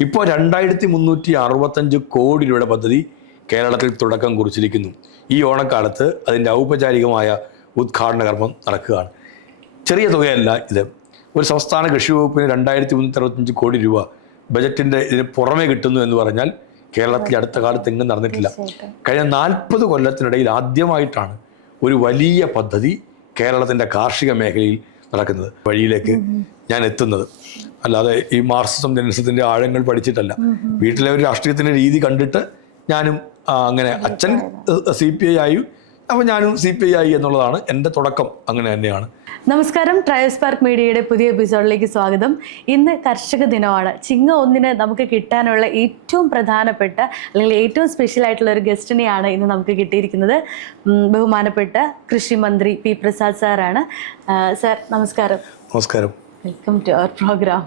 ഇപ്പോൾ 2365 കോടി രൂപയുടെ പദ്ധതി കേരളത്തിൽ തുടക്കം കുറിച്ചിരിക്കുന്നു. ഈ ഓണക്കാലത്ത് അതിൻ്റെ ഔപചാരികമായ ഉദ്ഘാടന കർമ്മം നടക്കുകയാണ്. ചെറിയ തുകയല്ല ഇത്. ഒരു സംസ്ഥാന കൃഷി വകുപ്പിന് 2365 കോടി രൂപ ബജറ്റിൻ്റെ ഇതിന് പുറമേ കിട്ടുന്നു എന്ന് പറഞ്ഞാൽ കേരളത്തിൽ അടുത്ത കാലത്ത് എങ്ങും നടന്നിട്ടില്ല. കഴിഞ്ഞ 40 കൊല്ലത്തിനിടയിൽ ആദ്യമായിട്ടാണ് ഒരു വലിയ പദ്ധതി കേരളത്തിൻ്റെ കാർഷിക മേഖലയിൽ നടക്കുന്നത്. വഴിയിലേക്ക് ഞാൻ എത്തുന്നത് അല്ലാതെ ഈ മാർക്സിസം ലെനിനിസത്തിന്റെ ആഴങ്ങൾ പഠിച്ചിട്ടല്ല. വീട്ടിലെ ഒരു രാഷ്ട്രീയത്തിന്റെ രീതി കണ്ടിട്ട് ഞാനും അങ്ങനെ അച്ഛൻ CPI ആയി, അപ്പോൾ ഞാനും CPI ആയി എന്നുള്ളതാണ് എൻ്റെ തുടക്കം. അങ്ങനെ തന്നെയാണ്. നമസ്കാരം, ട്രയോസ്പാർക്ക് മീഡിയയുടെ പുതിയ എപ്പിസോഡിലേക്ക് സ്വാഗതം. ഇന്ന് കർഷക ദിനമാണ്. ചിങ്ങം 1 നമുക്ക് കിട്ടാനുള്ള ഏറ്റവും പ്രധാനപ്പെട്ട അല്ലെങ്കിൽ ഏറ്റവും സ്പെഷ്യൽ ആയിട്ടുള്ള ഒരു ഗസ്റ്റിനെയാണ് ഇന്ന് നമുക്ക് കിട്ടിയിരിക്കുന്നത്. ബഹുമാനപ്പെട്ട കൃഷി മന്ത്രി P. പ്രസാദ് സാറാണ്. സാർ നമസ്കാരം. നമസ്കാരം. Welcome to our program.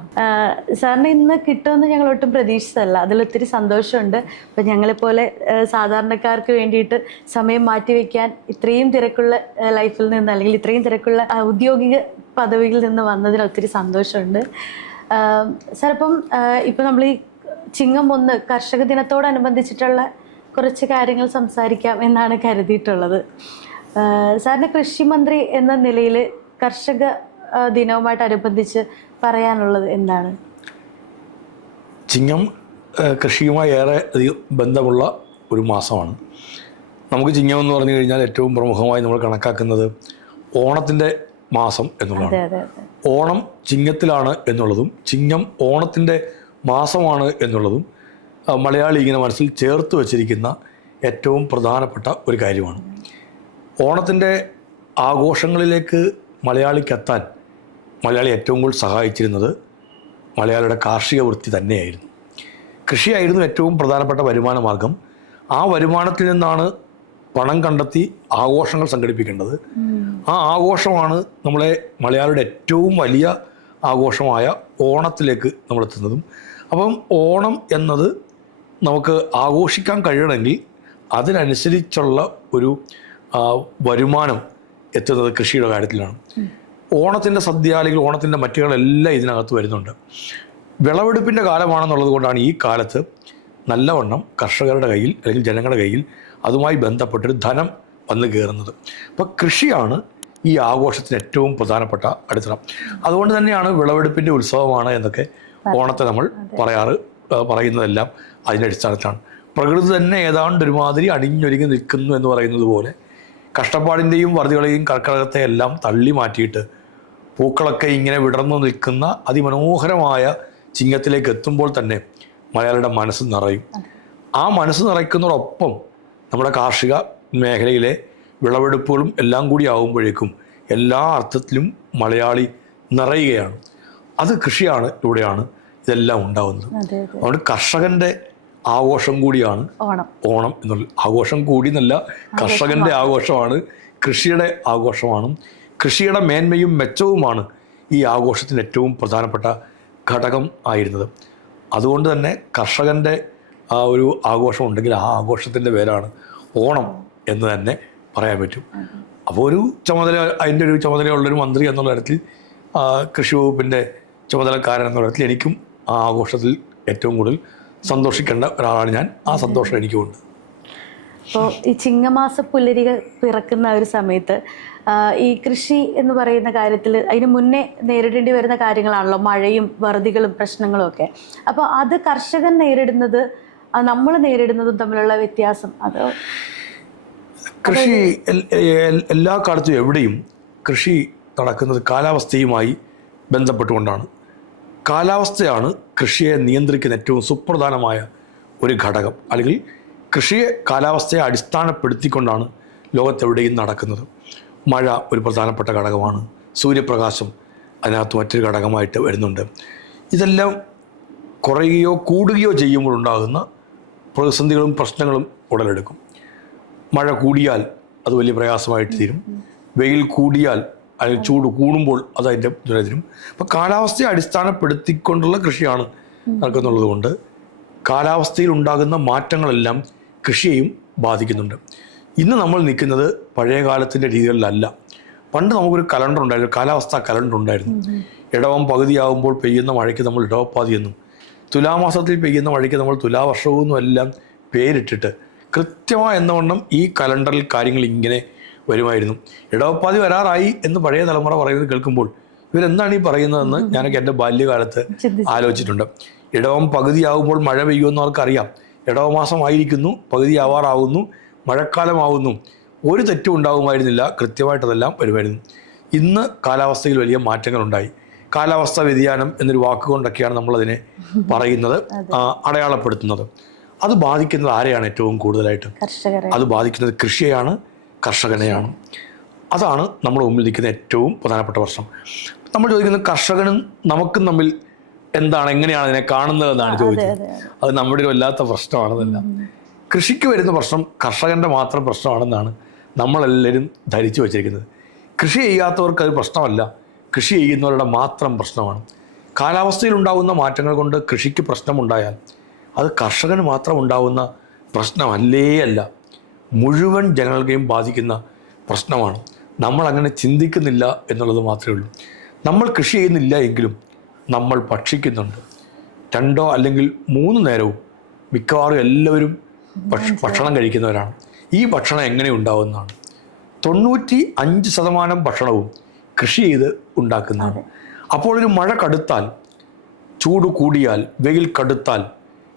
സാറിന് ഇന്ന് കിട്ടുമെന്ന് ഞങ്ങൾ ഒട്ടും പ്രതീക്ഷിച്ചതല്ല. അതിലൊത്തിരി സന്തോഷമുണ്ട്. അപ്പം ഞങ്ങളെപ്പോലെ സാധാരണക്കാർക്ക് വേണ്ടിയിട്ട് സമയം മാറ്റിവെക്കാൻ ഇത്രയും തിരക്കുള്ള ലൈഫിൽ നിന്ന് അല്ലെങ്കിൽ ഇത്രയും തിരക്കുള്ള ഔദ്യോഗിക പദവിയിൽ നിന്ന് വന്നതിന് ഒത്തിരി സന്തോഷമുണ്ട്. സാർ, ഇപ്പം നമ്മൾ ഈ ചിങ്ങം 1 കർഷക ദിനത്തോടനുബന്ധിച്ചിട്ടുള്ള കുറച്ച് കാര്യങ്ങൾ സംസാരിക്കാം എന്നാണ് കരുതിയിട്ടുള്ളത്. സാറിന് കൃഷി മന്ത്രി എന്ന നിലയിൽ കർഷക ദിനവുമായിട്ടനുബന്ധിച്ച് പറയാനുള്ളത് എന്താണ്? ചിങ്ങം കൃഷിയുമായി ഏറെ അധികം ബന്ധമുള്ള ഒരു മാസമാണ്. നമുക്ക് ചിങ്ങം എന്ന് പറഞ്ഞു കഴിഞ്ഞാൽ ഏറ്റവും പ്രമുഖമായി നമ്മൾ കണക്കാക്കുന്നത് ഓണത്തിൻ്റെ മാസം എന്നുള്ളതാണ്. ഓണം ചിങ്ങത്തിലാണ് എന്നുള്ളതും ചിങ്ങം ഓണത്തിൻ്റെ മാസമാണ് എന്നുള്ളതും മലയാളി ഇങ്ങനെ മനസ്സിൽ ചേർത്ത് വച്ചിരിക്കുന്ന ഏറ്റവും പ്രധാനപ്പെട്ട ഒരു കാര്യമാണ്. ഓണത്തിൻ്റെ ആഘോഷങ്ങളിലേക്ക് മലയാളിക്കെത്താൻ മലയാളി ഏറ്റവും കൂടുതൽ സഹായിച്ചിരുന്നത് മലയാളിയുടെ കാർഷിക വൃത്തി തന്നെയായിരുന്നു. കൃഷിയായിരുന്നു ഏറ്റവും പ്രധാനപ്പെട്ട വരുമാന മാർഗം. ആ വരുമാനത്തിൽ നിന്നാണ് പണം കണ്ടെത്തി ആഘോഷങ്ങൾ സംഘടിപ്പിക്കേണ്ടത്. ആ ആഘോഷമാണ് നമ്മളെ മലയാളിയുടെ ഏറ്റവും വലിയ ആഘോഷമായ ഓണത്തിലേക്ക് നമ്മളെത്തുന്നതും. അപ്പം ഓണം എന്നത് നമുക്ക് ആഘോഷിക്കാൻ കഴിയണമെങ്കിൽ അതിനനുസരിച്ചുള്ള ഒരു വരുമാനം എത്തുന്നത് കൃഷിയുടെ കാര്യത്തിലാണ്. ഓണത്തിൻ്റെ സദ്യ അല്ലെങ്കിൽ ഓണത്തിൻ്റെ മറ്റുകളെല്ലാം ഇതിനകത്ത് വരുന്നുണ്ട്. വിളവെടുപ്പിൻ്റെ കാലമാണെന്നുള്ളത് കൊണ്ടാണ് ഈ കാലത്ത് നല്ലവണ്ണം കർഷകരുടെ കയ്യിൽ അല്ലെങ്കിൽ ജനങ്ങളുടെ കയ്യിൽ അതുമായി ബന്ധപ്പെട്ടൊരു ധനം വന്നു കയറുന്നത്. അപ്പോൾ കൃഷിയാണ് ഈ ആഘോഷത്തിന് ഏറ്റവും പ്രധാനപ്പെട്ട അടിത്തറ. അതുകൊണ്ട് തന്നെയാണ് വിളവെടുപ്പിൻ്റെ ഉത്സവമാണ് എന്നൊക്കെ ഓണത്തെ നമ്മൾ പറയുന്നതെല്ലാം അതിൻ്റെ അടിസ്ഥാനത്തിലാണ്. പ്രകൃതി തന്നെ ഏതാണ്ട് ഒരുമാതിരി അണിഞ്ഞൊരുങ്ങി നിൽക്കുന്നു എന്ന് പറയുന്നത് പോലെ കഷ്ടപ്പാടിൻ്റെയും വറുതികളെയും കർക്കിടകത്തെ എല്ലാം തള്ളി മാറ്റിയിട്ട് പൂക്കളൊക്കെ ഇങ്ങനെ വിടർന്നു നിൽക്കുന്ന അതിമനോഹരമായ ചിങ്ങത്തിലേക്ക് എത്തുമ്പോൾ തന്നെ മലയാളിയുടെ മനസ്സ് നിറയും. ആ മനസ്സ് നിറയ്ക്കുന്നതോടൊപ്പം നമ്മുടെ കാർഷിക മേഖലയിലെ വിളവെടുപ്പുകളും എല്ലാം കൂടി ആകുമ്പോഴേക്കും എല്ലാ അർത്ഥത്തിലും മലയാളി നിറയുകയാണ്. അത് കൃഷിയാണ്, ഇവിടെയാണ് ഇതെല്ലാം ഉണ്ടാകുന്നത്. അതുകൊണ്ട് കർഷകൻ്റെ ആഘോഷം കൂടിയാണ് ഓണം എന്നുള്ളത്. ആഘോഷം കൂടി എന്നല്ല, കർഷകൻ്റെ ആഘോഷമാണ്, കൃഷിയുടെ ആഘോഷമാണ്. കൃഷിയുടെ മേന്മയും മെച്ചവുമാണ് ഈ ആഘോഷത്തിന് ഏറ്റവും പ്രധാനപ്പെട്ട ഘടകം ആയിരുന്നത്. അതുകൊണ്ട് തന്നെ കർഷകൻ്റെ ആ ഒരു ആഘോഷം ഉണ്ടെങ്കിൽ ആ ആഘോഷത്തിൻ്റെ പേരാണ് ഓണം എന്ന് തന്നെ പറയാൻ പറ്റും. അപ്പോൾ ഒരു ചുമതല, അതിൻ്റെ ഒരു ചുമതലയുള്ളൊരു മന്ത്രി എന്നുള്ള തരത്തിൽ, കൃഷി വകുപ്പിൻ്റെ ചുമതലക്കാരൻ എന്നുള്ള തരത്തിൽ എനിക്കും ആ ആഘോഷത്തിൽ ഏറ്റവും കൂടുതൽ സന്തോഷിക്കേണ്ട ഒരാളാണ് ഞാൻ. ആ സന്തോഷം എനിക്കുമുണ്ട്. അപ്പോൾ ഈ ചിങ്ങമാസ പുലരികൾ പിറക്കുന്ന ഒരു സമയത്ത് ഈ കൃഷി എന്ന് പറയുന്ന കാര്യത്തിൽ അതിന് മുന്നേ നേരിടേണ്ടി വരുന്ന കാര്യങ്ങളാണല്ലോ മഴയും വറുതികളും പ്രശ്നങ്ങളും ഒക്കെ. അപ്പോൾ അത് കർഷകൻ നേരിടുന്നത് നമ്മൾ നേരിടുന്നതും തമ്മിലുള്ള വ്യത്യാസം അത് കൃഷി എല്ലാ കാലത്തും എവിടെയും കൃഷി നടക്കുന്നത് കാലാവസ്ഥയുമായി ബന്ധപ്പെട്ടുകൊണ്ടാണ്. കാലാവസ്ഥയാണ് കൃഷിയെ നിയന്ത്രിക്കുന്ന ഏറ്റവും സുപ്രധാനമായ ഒരു ഘടകം. അല്ലെങ്കിൽ കൃഷിയെ കാലാവസ്ഥയെ അടിസ്ഥാനപ്പെടുത്തിക്കൊണ്ടാണ് ലോകത്തെവിടെയും നടക്കുന്നത്. മഴ ഒരു പ്രധാനപ്പെട്ട ഘടകമാണ്. സൂര്യപ്രകാശം അതിനകത്ത് മറ്റൊരു ഘടകമായിട്ട് വരുന്നുണ്ട്. ഇതെല്ലാം കുറയുകയോ കൂടുകയോ ചെയ്യുമ്പോൾ ഉണ്ടാകുന്ന പ്രതിസന്ധികളും പ്രശ്നങ്ങളും ഉടലെടുക്കും. മഴ കൂടിയാൽ അത് വലിയ പ്രയാസമായിട്ട് തീരും. വെയിൽ കൂടിയാൽ അതിൽ ചൂട് കൂടുമ്പോൾ അത് അതിൻ്റെ ദുരിതരും. അപ്പോൾ കാലാവസ്ഥയെ അടിസ്ഥാനപ്പെടുത്തിക്കൊണ്ടുള്ള കൃഷിയാണ് നടക്കുന്നുള്ളത് കൊണ്ട് കാലാവസ്ഥയിൽ ഉണ്ടാകുന്ന മാറ്റങ്ങളെല്ലാം കൃഷിയെയും ബാധിക്കുന്നുണ്ട്. ഇന്ന് നമ്മൾ നിൽക്കുന്നത് പഴയ കാലത്തിൻ്റെ രീതികളിലല്ല. പണ്ട് നമുക്കൊരു കലണ്ടർ ഉണ്ടായിരുന്നു, കാലാവസ്ഥാ കലണ്ടർ ഉണ്ടായിരുന്നു. ഇടവം പകുതിയാകുമ്പോൾ പെയ്യുന്ന മഴയ്ക്ക് നമ്മൾ ഇടവപ്പാതി എന്നും, തുലാമാസത്തിൽ പെയ്യുന്ന മഴയ്ക്ക് നമ്മൾ തുലാവർഷവും എന്നെല്ലാം പേരിട്ടിട്ട് കൃത്യമായി എന്നവണ്ണം ഈ കലണ്ടറിൽ കാര്യങ്ങൾ ഇങ്ങനെ വരുമായിരുന്നു. ഇടവപ്പാതി വരാറായി എന്ന് പഴയ തലമുറ പറയുന്നത് കേൾക്കുമ്പോൾ ഇവരെന്താണ് ഈ പറയുന്നതെന്ന് ഞാനൊക്കെ എൻ്റെ ബാല്യകാലത്ത് ആലോചിച്ചിട്ടുണ്ട്. ഇടവം പകുതിയാവുമ്പോൾ മഴ പെയ്യുമെന്ന് അവർക്കറിയാം. ഇടവമാസമായിരിക്കുന്നു, പകുതിയാവാറാവുന്നു, മഴക്കാലമാവുന്നു, ഒരു തെറ്റും ഉണ്ടാകുമായിരുന്നില്ല, കൃത്യമായിട്ടതെല്ലാം വരുമായിരുന്നു. ഇന്ന് കാലാവസ്ഥയിൽ വലിയ മാറ്റങ്ങളുണ്ടായി. കാലാവസ്ഥാ വ്യതിയാനം എന്നൊരു വാക്കുകൊണ്ടൊക്കെയാണ് നമ്മളതിനെ പറയുന്നത്, അടയാളപ്പെടുത്തുന്നത്. അത് ബാധിക്കുന്നത് ആരെയാണ് ഏറ്റവും കൂടുതലായിട്ട്? അത് ബാധിക്കുന്നത് കൃഷിയെയാണ്, കർഷകനെയാണ്. അതാണ് നമ്മുടെ മുമ്പിൽ നിൽക്കുന്ന ഏറ്റവും പ്രധാനപ്പെട്ട പ്രശ്നം. നമ്മൾ ചോദിക്കുന്നത് കർഷകനും നമുക്കും തമ്മിൽ എന്താണ്, എങ്ങനെയാണ് അതിനെ കാണുന്നതെന്നാണ് ചോദിക്കുന്നത്. അത് നമ്മുടെ ഒരു വല്ലാത്ത പ്രശ്നമാണെന്നല്ല. കൃഷിക്ക് വരുന്ന പ്രശ്നം കർഷകൻ്റെ മാത്രം പ്രശ്നമാണെന്നാണ് നമ്മളെല്ലാവരും ധരിച്ചു വച്ചിരിക്കുന്നത്. കൃഷി ചെയ്യാത്തവർക്ക് അത് പ്രശ്നമല്ല, കൃഷി ചെയ്യുന്നവരുടെ മാത്രം പ്രശ്നമാണ്. കാലാവസ്ഥയിലുണ്ടാകുന്ന മാറ്റങ്ങൾ കൊണ്ട് കൃഷിക്ക് പ്രശ്നമുണ്ടായാൽ അത് കർഷകന് മാത്രം ഉണ്ടാകുന്ന പ്രശ്നമല്ലേ അല്ല, മുഴുവൻ ജനങ്ങളെയും ബാധിക്കുന്ന പ്രശ്നമാണ്. നമ്മളങ്ങനെ ചിന്തിക്കുന്നില്ല എന്നുള്ളത് മാത്രമേ ഉള്ളൂ. നമ്മൾ കൃഷി ചെയ്യുന്നില്ല എങ്കിലും നമ്മൾ ഭക്ഷിക്കുന്നുണ്ട്. 2 അല്ലെങ്കിൽ 3 നേരവും മിക്കവാറും എല്ലാവരും ഭക്ഷണം കഴിക്കുന്നവരാണ്. ഈ ഭക്ഷണം എങ്ങനെ ഉണ്ടാവുന്നതാണ്? 95% ഭക്ഷണവും കൃഷി ചെയ്ത് ഉണ്ടാക്കുന്നതാണ്. അപ്പോൾ ഒരു മഴ കടുത്താൽ, ചൂട് കൂടിയാൽ, വെയിൽ കടുത്താൽ,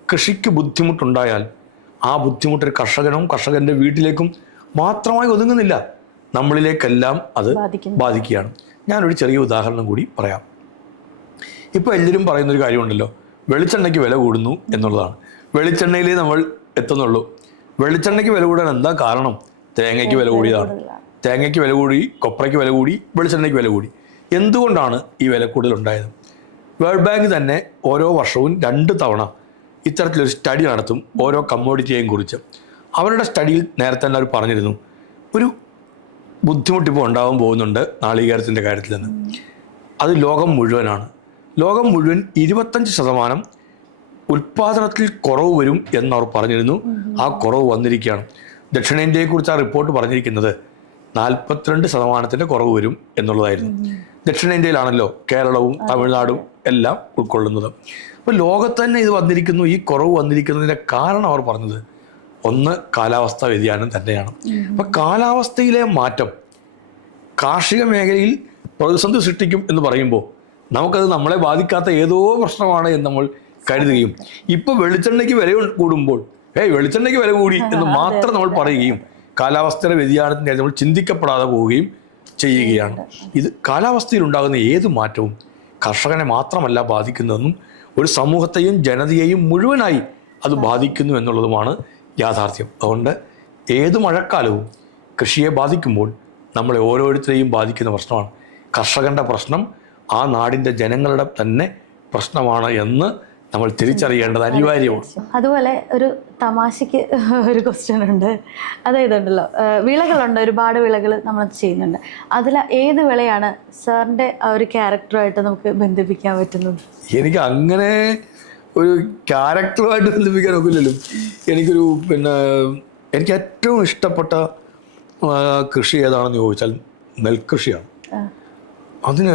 കൃഷിക്ക് ബുദ്ധിമുട്ടുണ്ടായാൽ ആ ബുദ്ധിമുട്ട് കർഷകനും കർഷകൻ്റെ വീട്ടിലേക്കും മാത്രമായി ഒതുങ്ങുന്നില്ല, നമ്മളിലേക്കെല്ലാം അത് ബാധിക്കുകയാണ്. ഞാനൊരു ചെറിയ ഉദാഹരണം കൂടി പറയാം. ഇപ്പോൾ എല്ലാവരും പറയുന്നൊരു കാര്യമുണ്ടല്ലോ, വെളിച്ചെണ്ണയ്ക്ക് വില കൂടുന്നു എന്നുള്ളതാണ്. വെളിച്ചെണ്ണയിലേ നമ്മൾ എത്തുന്നുള്ളൂ. വെളിച്ചെണ്ണയ്ക്ക് വില കൂടാൻ എന്താ കാരണം? തേങ്ങയ്ക്ക് വില കൂടിയതാണ്. തേങ്ങയ്ക്ക് വില കൂടി, കൊപ്രയ്ക്ക് വില കൂടി, വെളിച്ചെണ്ണയ്ക്ക് വില കൂടി. എന്തുകൊണ്ടാണ് ഈ വില കൂടുതൽ ഉണ്ടായത്? വേൾഡ് ബാങ്ക് തന്നെ ഓരോ വർഷവും 2 തവണ ഇത്തരത്തിലൊരു സ്റ്റഡി നടത്തും ഓരോ കമ്മോഡിറ്റിയെയും കുറിച്ച്. അവരുടെ സ്റ്റഡിയിൽ നേരത്തെ തന്നെ അവർ പറഞ്ഞിരുന്നു, ഒരു ബുദ്ധിമുട്ടിപ്പോൾ ഉണ്ടാകാൻ പോകുന്നുണ്ട് നാളികേരത്തിൻ്റെ കാര്യത്തിൽ നിന്ന്. അത് ലോകം മുഴുവനാണ്. ലോകം മുഴുവൻ 25% ഉൽപ്പാദനത്തിൽ കുറവ് വരും എന്നവർ പറഞ്ഞിരുന്നു. ആ കുറവ് വന്നിരിക്കുകയാണ്. ദക്ഷിണേന്ത്യയെക്കുറിച്ച് ആ റിപ്പോർട്ട് പറഞ്ഞിരിക്കുന്നത് 42% കുറവ് വരും എന്നുള്ളതായിരുന്നു. ദക്ഷിണേന്ത്യയിലാണല്ലോ കേരളവും തമിഴ്നാടും എല്ലാം ഉൾക്കൊള്ളുന്നത്. അപ്പോൾ ലോകത്ത് തന്നെ ഇത് വന്നിരിക്കുന്നു. ഈ കുറവ് വന്നിരിക്കുന്നതിൻ്റെ കാരണം അവർ പറഞ്ഞത് ഒന്ന് കാലാവസ്ഥാ വ്യതിയാനം തന്നെയാണ്. അപ്പം കാലാവസ്ഥയിലെ മാറ്റം കാർഷിക മേഖലയിൽ പ്രതിസന്ധി സൃഷ്ടിക്കും എന്ന് പറയുമ്പോൾ നമുക്കത് നമ്മളെ ബാധിക്കാത്ത ഏതോ പ്രശ്നമാണ് എന്ന് നമ്മൾ കരുതുകയും, ഇപ്പോൾ വെളിച്ചെണ്ണയ്ക്ക് വില കൂടുമ്പോൾ വെളിച്ചെണ്ണയ്ക്ക് വില കൂടി എന്ന് മാത്രം നമ്മൾ പറയുകയും കാലാവസ്ഥയുടെ വ്യതിയാനത്തിൻ്റെ നമ്മൾ ചിന്തിക്കപ്പെടാതെ പോവുകയും ചെയ്യുകയാണ്. ഇത് കാലാവസ്ഥയിൽ ഉണ്ടാകുന്ന ഏത് മാറ്റവും കർഷകനെ മാത്രമല്ല ബാധിക്കുന്നതെന്നും ഒരു സമൂഹത്തെയും ജനതയെയും മുഴുവനായി അത് ബാധിക്കുന്നു എന്നുള്ളതുമാണ് യാഥാർത്ഥ്യം. അതുകൊണ്ട് ഏത് മഴക്കാലവും കൃഷിയെ ബാധിക്കുമ്പോൾ നമ്മളെ ഓരോരുത്തരെയും ബാധിക്കുന്ന പ്രശ്നമാണ്. കർഷകൻ്റെ പ്രശ്നം ആ നാടിൻ്റെ ജനങ്ങളുടെ തന്നെ പ്രശ്നമാണ് എന്ന് നമ്മൾ തിരിച്ചറിയേണ്ടത് അനിവാര്യമാണ്. അതുപോലെ ഒരു തമാശയ്ക്ക് ഒരു ക്വസ്റ്റ്യൻ ഉണ്ട്. അതായതുണ്ടല്ലോ, വിളകളുണ്ട്, ഒരുപാട് വിളകൾ നമ്മൾ ചെയ്യുന്നുണ്ട്. അതിൽ ഏത് വിളയാണ് സാറിൻ്റെ ആ ഒരു ക്യാരക്ടറുമായിട്ട് നമുക്ക് ബന്ധിപ്പിക്കാൻ പറ്റുന്നത്? എനിക്ക് അങ്ങനെ ഒരു ക്യാരക്ടറുമായിട്ട് ബന്ധിപ്പിക്കാൻ ഒക്കില്ലല്ലോ. എനിക്കൊരു എനിക്ക് ഏറ്റവും ഇഷ്ടപ്പെട്ട കൃഷി ഏതാണെന്ന് ചോദിച്ചാൽ നെൽകൃഷിയാണ്. അതിന്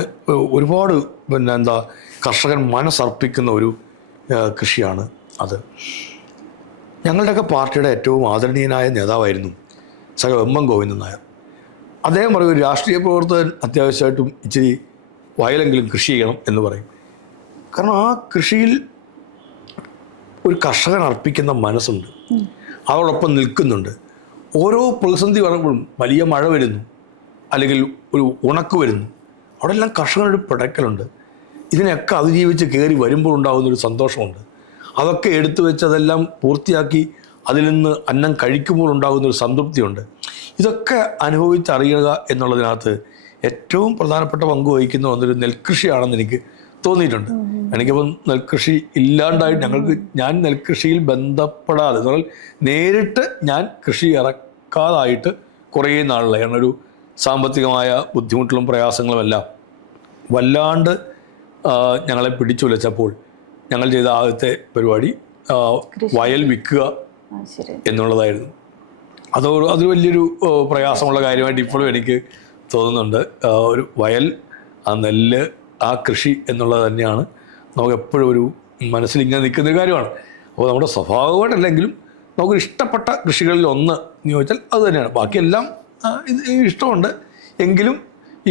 ഒരുപാട് കർഷകൻ മനസ്സർപ്പിക്കുന്ന ഒരു കൃഷിയാണ് അത്. ഞങ്ങളുടെയൊക്കെ പാർട്ടിയുടെ ഏറ്റവും ആദരണീയനായ നേതാവായിരുന്നു സഖാവ് എം ഗോവിന്ദൻ നായർ. അദ്ദേഹം പറയും, ഒരു രാഷ്ട്രീയ പ്രവർത്തകൻ അത്യാവശ്യമായിട്ടും ഇച്ചിരി വയലെങ്കിലും കൃഷി ചെയ്യണം എന്ന് പറയും. കാരണം ആ കൃഷിയിൽ ഒരു കർഷകൻ അർപ്പിക്കുന്ന മനസ്സുണ്ട്, അതോടൊപ്പം നിൽക്കുന്നുണ്ട്. ഓരോ പ്രതിസന്ധി വരുമ്പോഴും, വലിയ മഴ വരുന്നു അല്ലെങ്കിൽ ഒരു ഉണക്ക് വരുന്നു, അവിടെയെല്ലാം കർഷകനൊരു പിടയ്ക്കലുണ്ട്. ഇതിനെയൊക്കെ അതിജീവിച്ച് കയറി വരുമ്പോൾ ഉണ്ടാകുന്നൊരു സന്തോഷമുണ്ട്. അതൊക്കെ എടുത്തു വെച്ച് അതെല്ലാം പൂർത്തിയാക്കി അതിൽ നിന്ന് അന്നം കഴിക്കുമ്പോൾ ഉണ്ടാകുന്നൊരു സംതൃപ്തിയുണ്ട്. ഇതൊക്കെ അനുഭവിച്ചറിയുക എന്നുള്ളതിനകത്ത് ഏറ്റവും പ്രധാനപ്പെട്ട പങ്ക് വഹിക്കുന്ന ഒന്നൊരു നെൽകൃഷിയാണെന്ന് എനിക്ക് തോന്നിയിട്ടുണ്ട്. എനിക്കിപ്പം നെൽകൃഷി ഇല്ലാണ്ടായിട്ട് ഞാൻ നെൽകൃഷിയിൽ ബന്ധപ്പെടാതെ നേരിട്ട് ഞാൻ കൃഷി ഇറക്കാതായിട്ട് കുറേ നാളിലായി. കാരണം ഒരു സാമ്പത്തികമായ ബുദ്ധിമുട്ടുകളും പ്രയാസങ്ങളും എല്ലാം വല്ലാണ്ട് ഞങ്ങളെ പിടിച്ചുലച്ചപ്പോൾ ഞങ്ങൾ ചെയ്ത ആദ്യത്തെ പരിപാടി വയൽ വിൽക്കുക എന്നുള്ളതായിരുന്നു. അത് വലിയൊരു പ്രയാസമുള്ള കാര്യമായിട്ട് ഇപ്പോഴും എനിക്ക് തോന്നുന്നുണ്ട്. ഒരു വയൽ, ആ നെല്ല്, ആ കൃഷി എന്നുള്ളത് തന്നെയാണ് നമുക്ക് എപ്പോഴും ഒരു മനസ്സിൽ ഇങ്ങനെ നിൽക്കുന്ന ഒരു കാര്യമാണ്. അപ്പോൾ നമ്മുടെ സ്വഭാവമായിട്ടല്ലെങ്കിലും നമുക്ക് ഇഷ്ടപ്പെട്ട കൃഷികളിൽ ഒന്ന് എന്ന് ചോദിച്ചാൽ അത് തന്നെയാണ്. ബാക്കിയെല്ലാം ഇഷ്ടമുണ്ട്. എങ്കിലും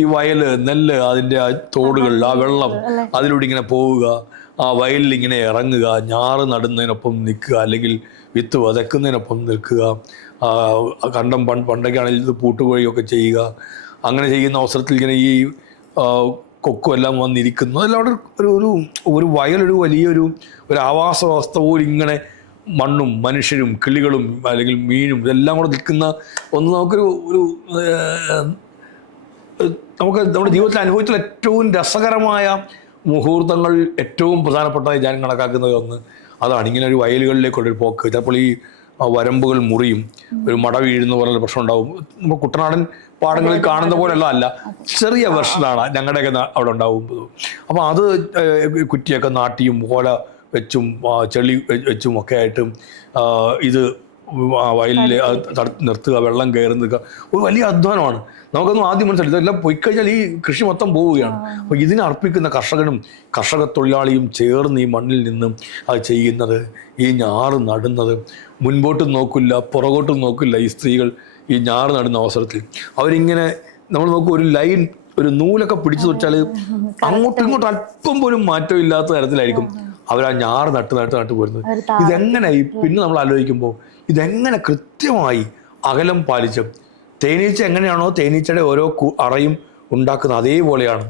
ഈ വയൽ, നെല്ല്, അതിൻ്റെ ആ തോടുകൾ, ആ വെള്ളം, അതിലൂടെ ഇങ്ങനെ പോവുക, ആ വയലിൽ ഇങ്ങനെ ഇറങ്ങുക, ഞാറ് നടുന്നതിനൊപ്പം നിൽക്കുക, അല്ലെങ്കിൽ വിത്ത് വതക്കുന്നതിനൊപ്പം നിൽക്കുക, കണ്ടം പണ്ടൊക്കെയാണെങ്കിൽ ഇത് പൂട്ടുകോഴിയൊക്കെ ചെയ്യുക. അങ്ങനെ ചെയ്യുന്ന അവസരത്തിൽ ഇങ്ങനെ ഈ കൊക്കും എല്ലാം വന്നിരിക്കുന്നു. അതെല്ലാം ഒരു വയലൊരു വലിയൊരു ആവാസ വ്യവസ്ഥ പോലും ഇങ്ങനെ മണ്ണും മനുഷ്യരും കിളികളും അല്ലെങ്കിൽ മീനും ഇതെല്ലാം കൂടെ നിൽക്കുന്ന ഒന്ന് നമുക്ക് നമ്മുടെ ജീവിതത്തിൽ അനുഭവത്തിൽ ഏറ്റവും രസകരമായ മുഹൂർത്തങ്ങൾ, ഏറ്റവും പ്രധാനപ്പെട്ടതായി ഞാൻ കണക്കാക്കുന്നത് ഒന്ന് അതാണ്. ഇങ്ങനെ ഒരു വയലുകളിലേക്കുള്ളൊരു പോക്ക്. ചിലപ്പോൾ ഈ വരമ്പുകൾ മുറിയും, ഒരു മട വീഴുന്ന പോലെ പ്രശ്നം ഉണ്ടാവും. നമ്മൾ കുട്ടനാടൻ പാടങ്ങളിൽ കാണുന്ന പോലെയുള്ള അല്ല, ചെറിയ വെർഷനാണ് ഞങ്ങളുടെയൊക്കെ അവിടെ ഉണ്ടാവുന്നത്. അപ്പോൾ അത് കുറ്റിയൊക്കെ നാട്ടിയും ഓല വെച്ചും ചെളി വെച്ചും ഒക്കെ ആയിട്ടും ഇത് വയലിൽ നിർത്തുക, വെള്ളം കയറി നിൽക്കുക, ഒരു വലിയ അധ്വാനമാണ്. നമുക്കൊന്നും ആദ്യം മനസ്സിലായി ഇതെല്ലാം പോയിക്കഴിഞ്ഞാൽ ഈ കൃഷി മൊത്തം പോവുകയാണ്. അപ്പോൾ ഇതിനെ അർപ്പിക്കുന്ന കർഷകനും കർഷക തൊഴിലാളിയും ചേർന്ന് ഈ മണ്ണിൽ നിന്നും അത് ചെയ്യുന്നത്, ഈ ഞാറ് നടുന്നത്, മുൻപോട്ടും നോക്കില്ല പുറകോട്ടും നോക്കില്ല ഈ സ്ത്രീകൾ ഈ ഞാറ് നടുന്ന അവസരത്തിൽ അവരിങ്ങനെ നമ്മൾ നോക്കും, ഒരു ലൈൻ, ഒരു നൂലൊക്കെ പിടിച്ചു വെച്ചാൽ അങ്ങോട്ടും ഇങ്ങോട്ടും അല്പം പോലും മാറ്റം ഇല്ലാത്ത തരത്തിലായിരിക്കും അവർ ആ ഞാറ് നട്ട് പോരുന്നത്. ഇതെങ്ങനെ പിന്നെ നമ്മൾ ആലോചിക്കുമ്പോൾ ഇതെങ്ങനെ കൃത്യമായി അകലം പാലിച്ച് തേനീച്ച എങ്ങനെയാണോ തേനീച്ചയുടെ ഓരോ അറയും ഉണ്ടാക്കുന്നത്, അതേപോലെയാണ്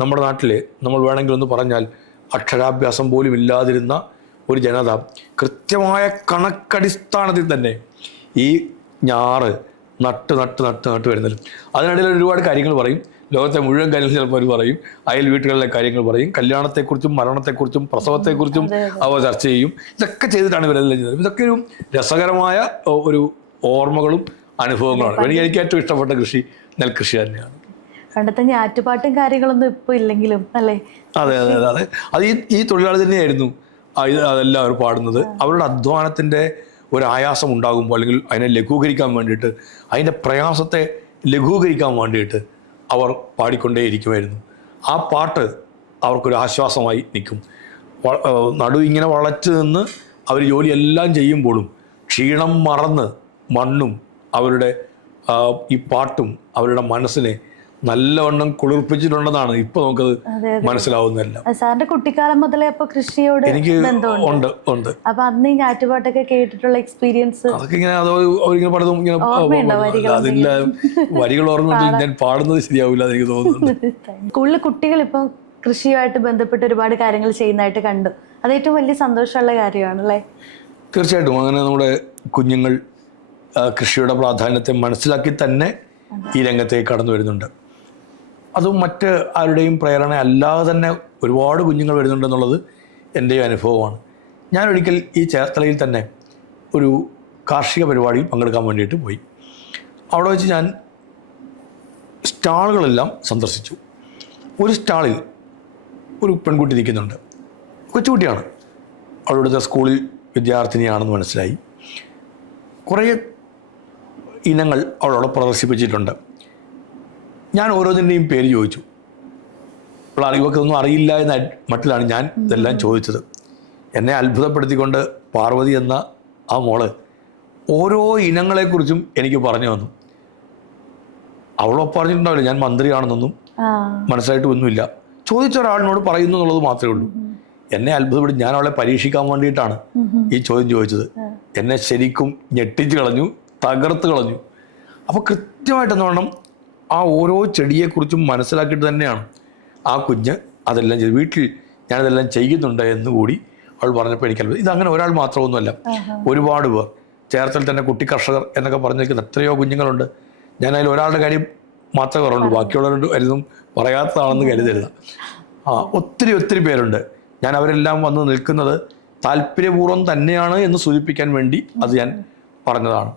നമ്മുടെ നാട്ടിൽ നമ്മൾ വേണമെങ്കിൽ ഒന്ന് പറഞ്ഞാൽ അക്ഷരാഭ്യാസം പോലും ഇല്ലാതിരുന്ന ഒരു ജനത കൃത്യമായ കണക്കടിസ്ഥാനത്തിൽ തന്നെ ഈ ഞാറ് നട്ട് വരുന്നത്. അതിനിടയിൽ ഒരുപാട് കാര്യങ്ങൾ പറയും, ലോകത്തെ മുഴുവൻ കാര്യങ്ങൾ ചിലപ്പോൾ അവർ പറയും, അയൽ വീട്ടുകളിലെ കാര്യങ്ങൾ പറയും, കല്യാണത്തെക്കുറിച്ചും മരണത്തെക്കുറിച്ചും പ്രസവത്തെക്കുറിച്ചും അവ ചർച്ച ചെയ്യും. ഇതൊക്കെ ചെയ്തിട്ടാണ് ഇവരെല്ലാം ചെയ്യുന്നത്. ഇതൊക്കെ ഒരു രസകരമായ ഒരു ഓർമ്മകളും അനുഭവങ്ങളാണ്. എനിക്ക് ഏറ്റവും ഇഷ്ടപ്പെട്ട കൃഷി നെൽകൃഷി തന്നെയാണ്. പണ്ടത്തെ ഞാറ്റുപാട്ടും കാര്യങ്ങളൊന്നും ഇപ്പോൾ ഇല്ലെങ്കിലും അല്ലേ? അതെ. അത് ഈ തൊഴിലാളി തന്നെയായിരുന്നു അതെല്ലാം അവർ പാടുന്നത്. അവരുടെ അധ്വാനത്തിൻ്റെ ഒരു ആയാസം ഉണ്ടാകുമ്പോൾ അല്ലെങ്കിൽ അതിനെ ലഘൂകരിക്കാൻ വേണ്ടിയിട്ട്, അതിൻ്റെ പ്രയാസത്തെ ലഘൂകരിക്കാൻ വേണ്ടിയിട്ട് അവർ പാടിക്കൊണ്ടേയിരിക്കുമായിരുന്നു. ആ പാട്ട് അവർക്കൊരു ആശ്വാസമായി നിൽക്കും. ഇങ്ങനെ വളച്ച് നിന്ന് അവർ ജോലിയെല്ലാം ചെയ്യുമ്പോഴും ക്ഷീണം മറന്ന് മണ്ണും അവരുടെ ഈ പാട്ടും അവരുടെ മനസ്സിനെ നല്ലവണ്ണം കുളിർപ്പിച്ചിട്ടുണ്ടെന്നാണ് ഇപ്പൊ നമുക്കത് മനസ്സിലാവുന്നതല്ല. സാറിന്റെ കുട്ടിക്കാലം മുതലേ അപ്പൊ കൃഷിയോട് എനിക്ക് ഉണ്ട്. അപ്പൊ അന്ന് ഈ ഞാറ്റുപാട്ടൊക്കെ കേട്ടിട്ടുള്ള എക്സ്പീരിയൻസ് അതൊക്കെ ഇങ്ങനെ അവരിങ്ങനെ പലതും ഇങ്ങനെ അതില്ല വരികൾ ഓർമ്മ ഞാൻ പാടുന്നത് ശരിയാവില്ല എന്ന് എനിക്ക് തോന്നുന്നുണ്ട്. സ്കൂളിൽ കുട്ടികൾ ഇപ്പൊ കൃഷിയുമായിട്ട് ബന്ധപ്പെട്ട് ഒരുപാട് കാര്യങ്ങൾ ചെയ്യുന്നതായിട്ട് കണ്ടു. അത് ഏറ്റവും വലിയ സന്തോഷമുള്ള കാര്യമാണ് അല്ലേ? തീർച്ചയായിട്ടും. അങ്ങനെ നമ്മുടെ കുഞ്ഞുങ്ങൾ കൃഷിയുടെ പ്രാധാന്യത്തെ മനസ്സിലാക്കി തന്നെ ഈ രംഗത്തേക്ക് കടന്നു വരുന്നുണ്ട്. അതും മറ്റ് ആരുടെയും പ്രേരണ അല്ലാതെ തന്നെ ഒരുപാട് കുഞ്ഞുങ്ങൾ വരുന്നുണ്ടെന്നുള്ളത് എൻ്റെയും അനുഭവമാണ്. ഞാനൊരിക്കൽ ഈ ചേർത്തലയിൽ തന്നെ ഒരു കാർഷിക പരിപാടിയിൽ പങ്കെടുക്കാൻ വേണ്ടിയിട്ട് പോയി. അവിടെ വെച്ച് ഞാൻ സ്റ്റാളുകളെല്ലാം സന്ദർശിച്ചു. ഒരു സ്റ്റാളിൽ ഒരു പെൺകുട്ടി നിൽക്കുന്നുണ്ട്. കൊച്ചുകുട്ടിയാണ്, അവളുടെ സ്കൂളിൽ വിദ്യാർത്ഥിനിയാണെന്ന് മനസ്സിലായി. കുറേ ഇനങ്ങൾ അവളവിടെ പ്രദർശിപ്പിച്ചിട്ടുണ്ട്. ഞാൻ ഓരോന്നിൻ്റെയും പേര് ചോദിച്ചു. ഇവക്കൊന്നും അറിയില്ല എന്ന മട്ടിലാണ് ഞാൻ ഇതെല്ലാം ചോദിച്ചത്. എന്നെ അത്ഭുതപ്പെടുത്തിക്കൊണ്ട് പാർവതി എന്ന ആ മോള് ഓരോ ഇനങ്ങളെക്കുറിച്ചും എനിക്ക് പറഞ്ഞു തന്നു. അവളോ പറഞ്ഞിട്ടുണ്ടാവില്ല ഞാൻ മന്ത്രിയാണെന്നൊന്നും മനസ്സിലായിട്ട് ഒന്നുമില്ല. ചോദിച്ച ഒരാളിനോട് പറയുന്നു എന്നുള്ളത് മാത്രമേ ഉള്ളൂ. എന്നെ അത്ഭുതപ്പെടുത്തി. ഞാൻ അവളെ പരീക്ഷിക്കാൻ വേണ്ടിയിട്ടാണ് ഈ ചോദ്യം ചോദിച്ചത്. എന്നെ ശരിക്കും ഞെട്ടിച്ച് കളഞ്ഞു, തകർത്ത് കളഞ്ഞു. അപ്പോൾ കൃത്യമായിട്ടെന്ന് വേണം ആ ഓരോ ചെടിയെക്കുറിച്ചും മനസ്സിലാക്കിയിട്ട് തന്നെയാണ് ആ കുഞ്ഞ് അതെല്ലാം ചെയ്ത് വീട്ടിൽ ഞാനതെല്ലാം ചെയ്യുന്നുണ്ട് എന്ന് കൂടി അവൾ പറഞ്ഞപ്പോൾ എനിക്കല്ല. ഇതങ്ങനെ ഒരാൾ മാത്രമൊന്നുമല്ല, ഒരുപാട് പേർ. ചേർത്തൽ തന്നെ കുട്ടി കർഷകർ എന്നൊക്കെ പറഞ്ഞിരിക്കുന്ന എത്രയോ കുഞ്ഞുങ്ങളുണ്ട്. ഞാൻ അതിൽ ഒരാളുടെ കാര്യം മാത്രമേ പറയുള്ളൂ, ബാക്കിയുള്ളവരോട് വരുന്നതും പറയാത്തതാണെന്ന് കരുതരുത്. ഒത്തിരി പേരുണ്ട്. ഞാൻ അവരെല്ലാം വന്ന് നിൽക്കുന്നത് താല്പര്യപൂർവ്വം തന്നെയാണ് എന്ന് സൂചിപ്പിക്കാൻ വേണ്ടി അത് ഞാൻ പറഞ്ഞതാണ്.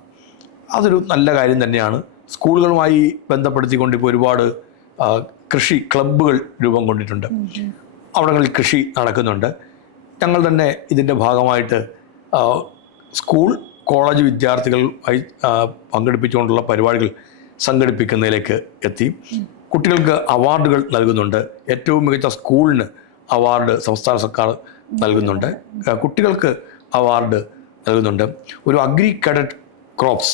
അതൊരു നല്ല കാര്യം തന്നെയാണ്. സ്കൂളുകളുമായി ബന്ധപ്പെടുത്തിക്കൊണ്ട് ഇപ്പോൾ ഒരുപാട് കൃഷി ക്ലബ്ബുകൾ രൂപം കൊണ്ടിട്ടുണ്ട്. അവിടങ്ങളിൽ കൃഷി നടക്കുന്നുണ്ട്. ഞങ്ങൾ തന്നെ ഇതിൻ്റെ ഭാഗമായിട്ട് സ്കൂൾ കോളേജ് വിദ്യാർത്ഥികളുമായി പങ്കെടുപ്പിച്ചുകൊണ്ടുള്ള പരിപാടികൾ സംഘടിപ്പിക്കുന്നതിലേക്ക് എത്തി. കുട്ടികൾക്ക് അവാർഡുകൾ നൽകുന്നുണ്ട്. ഏറ്റവും മികച്ച സ്കൂളിന് അവാർഡ് സംസ്ഥാന സർക്കാർ നൽകുന്നുണ്ട്, കുട്ടികൾക്ക് അവാർഡ് നൽകുന്നുണ്ട്. ഒരു അഗ്രി കാഡറ്റ് ക്രോപ്സ്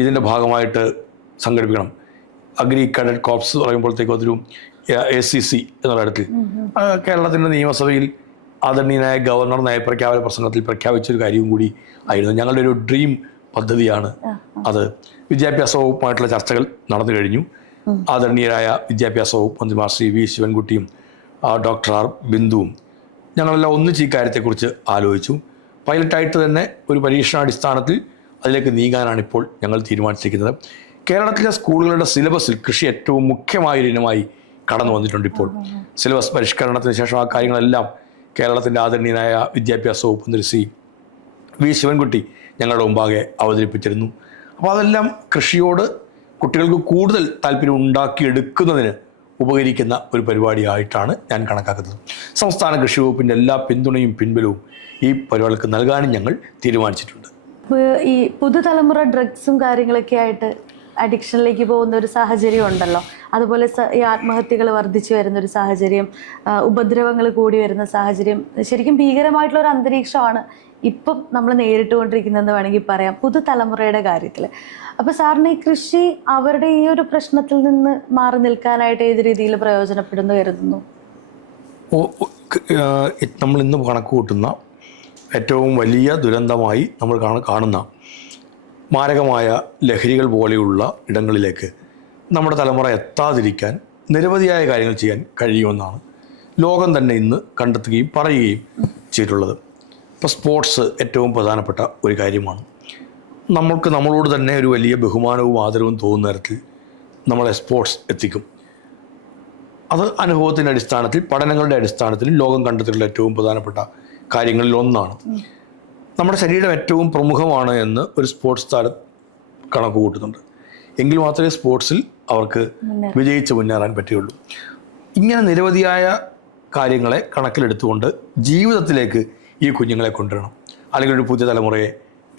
ഇതിൻ്റെ ഭാഗമായിട്ട് സംഘടിപ്പിക്കണം. അഗ്രി കാഡറ്റ് ക്രോപ്സ് പറയുമ്പോഴത്തേക്കും അതൊരു ACC എന്നുള്ള ഇടത്തിൽ കേരളത്തിൻ്റെ നിയമസഭയിൽ ആദരണീയനായ ഗവർണർ നയപ്രഖ്യാപന പ്രസംഗത്തിൽ പ്രഖ്യാപിച്ചൊരു കാര്യവും കൂടി ആയിരുന്നു. ഞങ്ങളുടെ ഒരു ഡ്രീം പദ്ധതിയാണ് അത്. വിദ്യാഭ്യാസ വകുപ്പുമായിട്ടുള്ള ചർച്ചകൾ നടന്നു കഴിഞ്ഞു. ആദരണീയരായ വിദ്യാഭ്യാസ വകുപ്പ് മന്ത്രിമാർ ശ്രീ V. ശിവൻകുട്ടിയും ഡോക്ടർ R. ബിന്ദുവും ഞങ്ങളെല്ലാം ഒന്നിച്ച് ഈ കാര്യത്തെക്കുറിച്ച് ആലോചിച്ചു. പൈലറ്റായിട്ട് തന്നെ ഒരു പരീക്ഷണാടിസ്ഥാനത്തിൽ അതിലേക്ക് നീങ്ങാനാണ് ഇപ്പോൾ ഞങ്ങൾ തീരുമാനിച്ചിരിക്കുന്നത്. കേരളത്തിലെ സ്കൂളുകളുടെ സിലബസിൽ കൃഷി ഏറ്റവും മുഖ്യമായൊരു ഇനമായി കടന്നു വന്നിട്ടുണ്ട്. ഇപ്പോൾ സിലബസ് പരിഷ്കരണത്തിന് ശേഷം ആ കാര്യങ്ങളെല്ലാം കേരളത്തിൻ്റെ ആദരണീയനായ വിദ്യാഭ്യാസ വകുപ്പ് മന്ത്രി ശ്രീ V. ശിവൻകുട്ടി ഞങ്ങളുടെ മുമ്പാകെ അവതരിപ്പിച്ചിരുന്നു. അപ്പോൾ അതെല്ലാം കൃഷിയോട് കുട്ടികൾക്ക് കൂടുതൽ താല്പര്യം ഉണ്ടാക്കിയെടുക്കുന്നതിന് ഉപകരിക്കുന്ന ഒരു പരിപാടിയായിട്ടാണ് ഞാൻ കണക്കാക്കുന്നത്. സംസ്ഥാന കൃഷി വകുപ്പിൻ്റെ എല്ലാ പിന്തുണയും പിൻബലവും ഈ പരിപാടികൾക്ക് നൽകാനും ഞങ്ങൾ തീരുമാനിച്ചിട്ടുണ്ട്. ഈ പുതുതലമുറ ഡ്രഗ്സും കാര്യങ്ങളൊക്കെ ആയിട്ട് അഡിക്ഷനിലേക്ക് പോകുന്ന ഒരു സാഹചര്യം ഉണ്ടല്ലോ. അതുപോലെ ഈ ആത്മഹത്യകൾ വർദ്ധിച്ചു വരുന്ന ഒരു സാഹചര്യം, ഉപദ്രവങ്ങൾ കൂടി വരുന്ന സാഹചര്യം, ശരിക്കും ഭീകരമായിട്ടുള്ള ഒരു അന്തരീക്ഷമാണ് ഇപ്പം നമ്മൾ നേരിട്ടുകൊണ്ടിരിക്കുന്നതെന്ന് വേണമെങ്കിൽ പറയാം പുതുതലമുറയുടെ കാര്യത്തിൽ. അപ്പോൾ സാറിന് ഈ കൃഷി അവരുടെ ഈ ഒരു പ്രശ്നത്തിൽ നിന്ന് മാറി നിൽക്കാനായിട്ട് ഏത് രീതിയിൽ പ്രയോജനപ്പെടുന്നു കരുതുന്നു? നമ്മൾ ഇന്ന് കണക്ക് കൂട്ടുന്ന ഏറ്റവും വലിയ ദുരന്തമായി നമ്മൾ കാണുന്ന മാരകമായ ലഹരികൾ പോലെയുള്ള ഇടങ്ങളിലേക്ക് നമ്മുടെ തലമുറ എത്താതിരിക്കാൻ നിരവധിയായ കാര്യങ്ങൾ ചെയ്യാൻ കഴിയുമെന്നാണ് ലോകം തന്നെ ഇന്ന് കണ്ടെത്തുകയും പറയുകയും ചെയ്തിട്ടുള്ളത്. ഇപ്പോൾ സ്പോർട്സ് ഏറ്റവും പ്രധാനപ്പെട്ട ഒരു കാര്യമാണ്. നമ്മൾക്ക് നമ്മളോട് തന്നെ ഒരു വലിയ ബഹുമാനവും ആദരവും തോന്നുന്ന തരത്തിൽ നമ്മളെ സ്പോർട്സ് എത്തിക്കും. അത് അനുഭവത്തിൻ്റെ അടിസ്ഥാനത്തിൽ, പഠനങ്ങളുടെ അടിസ്ഥാനത്തിൽ ലോകം കണ്ടെത്തിയിട്ടുള്ള ഏറ്റവും പ്രധാനപ്പെട്ട കാര്യങ്ങളിൽ ഒന്നാണ്. നമ്മുടെ ശരീരം ഏറ്റവും പ്രമുഖമാണ് എന്ന് ഒരു സ്പോർട്സ് താരം കണക്ക് കൂട്ടുന്നുണ്ട്. എങ്കിൽ മാത്രമേ സ്പോർട്സിൽ അവർക്ക് വിജയിച്ച് മുന്നേറാൻ പറ്റുകയുള്ളൂ. ഇങ്ങനെ നിരവധിയായ കാര്യങ്ങളെ കണക്കിലെടുത്തുകൊണ്ട് ജീവിതത്തിലേക്ക് ഈ കുഞ്ഞുങ്ങളെ കൊണ്ടുവരണം, അല്ലെങ്കിൽ ഒരു പുതിയ തലമുറയെ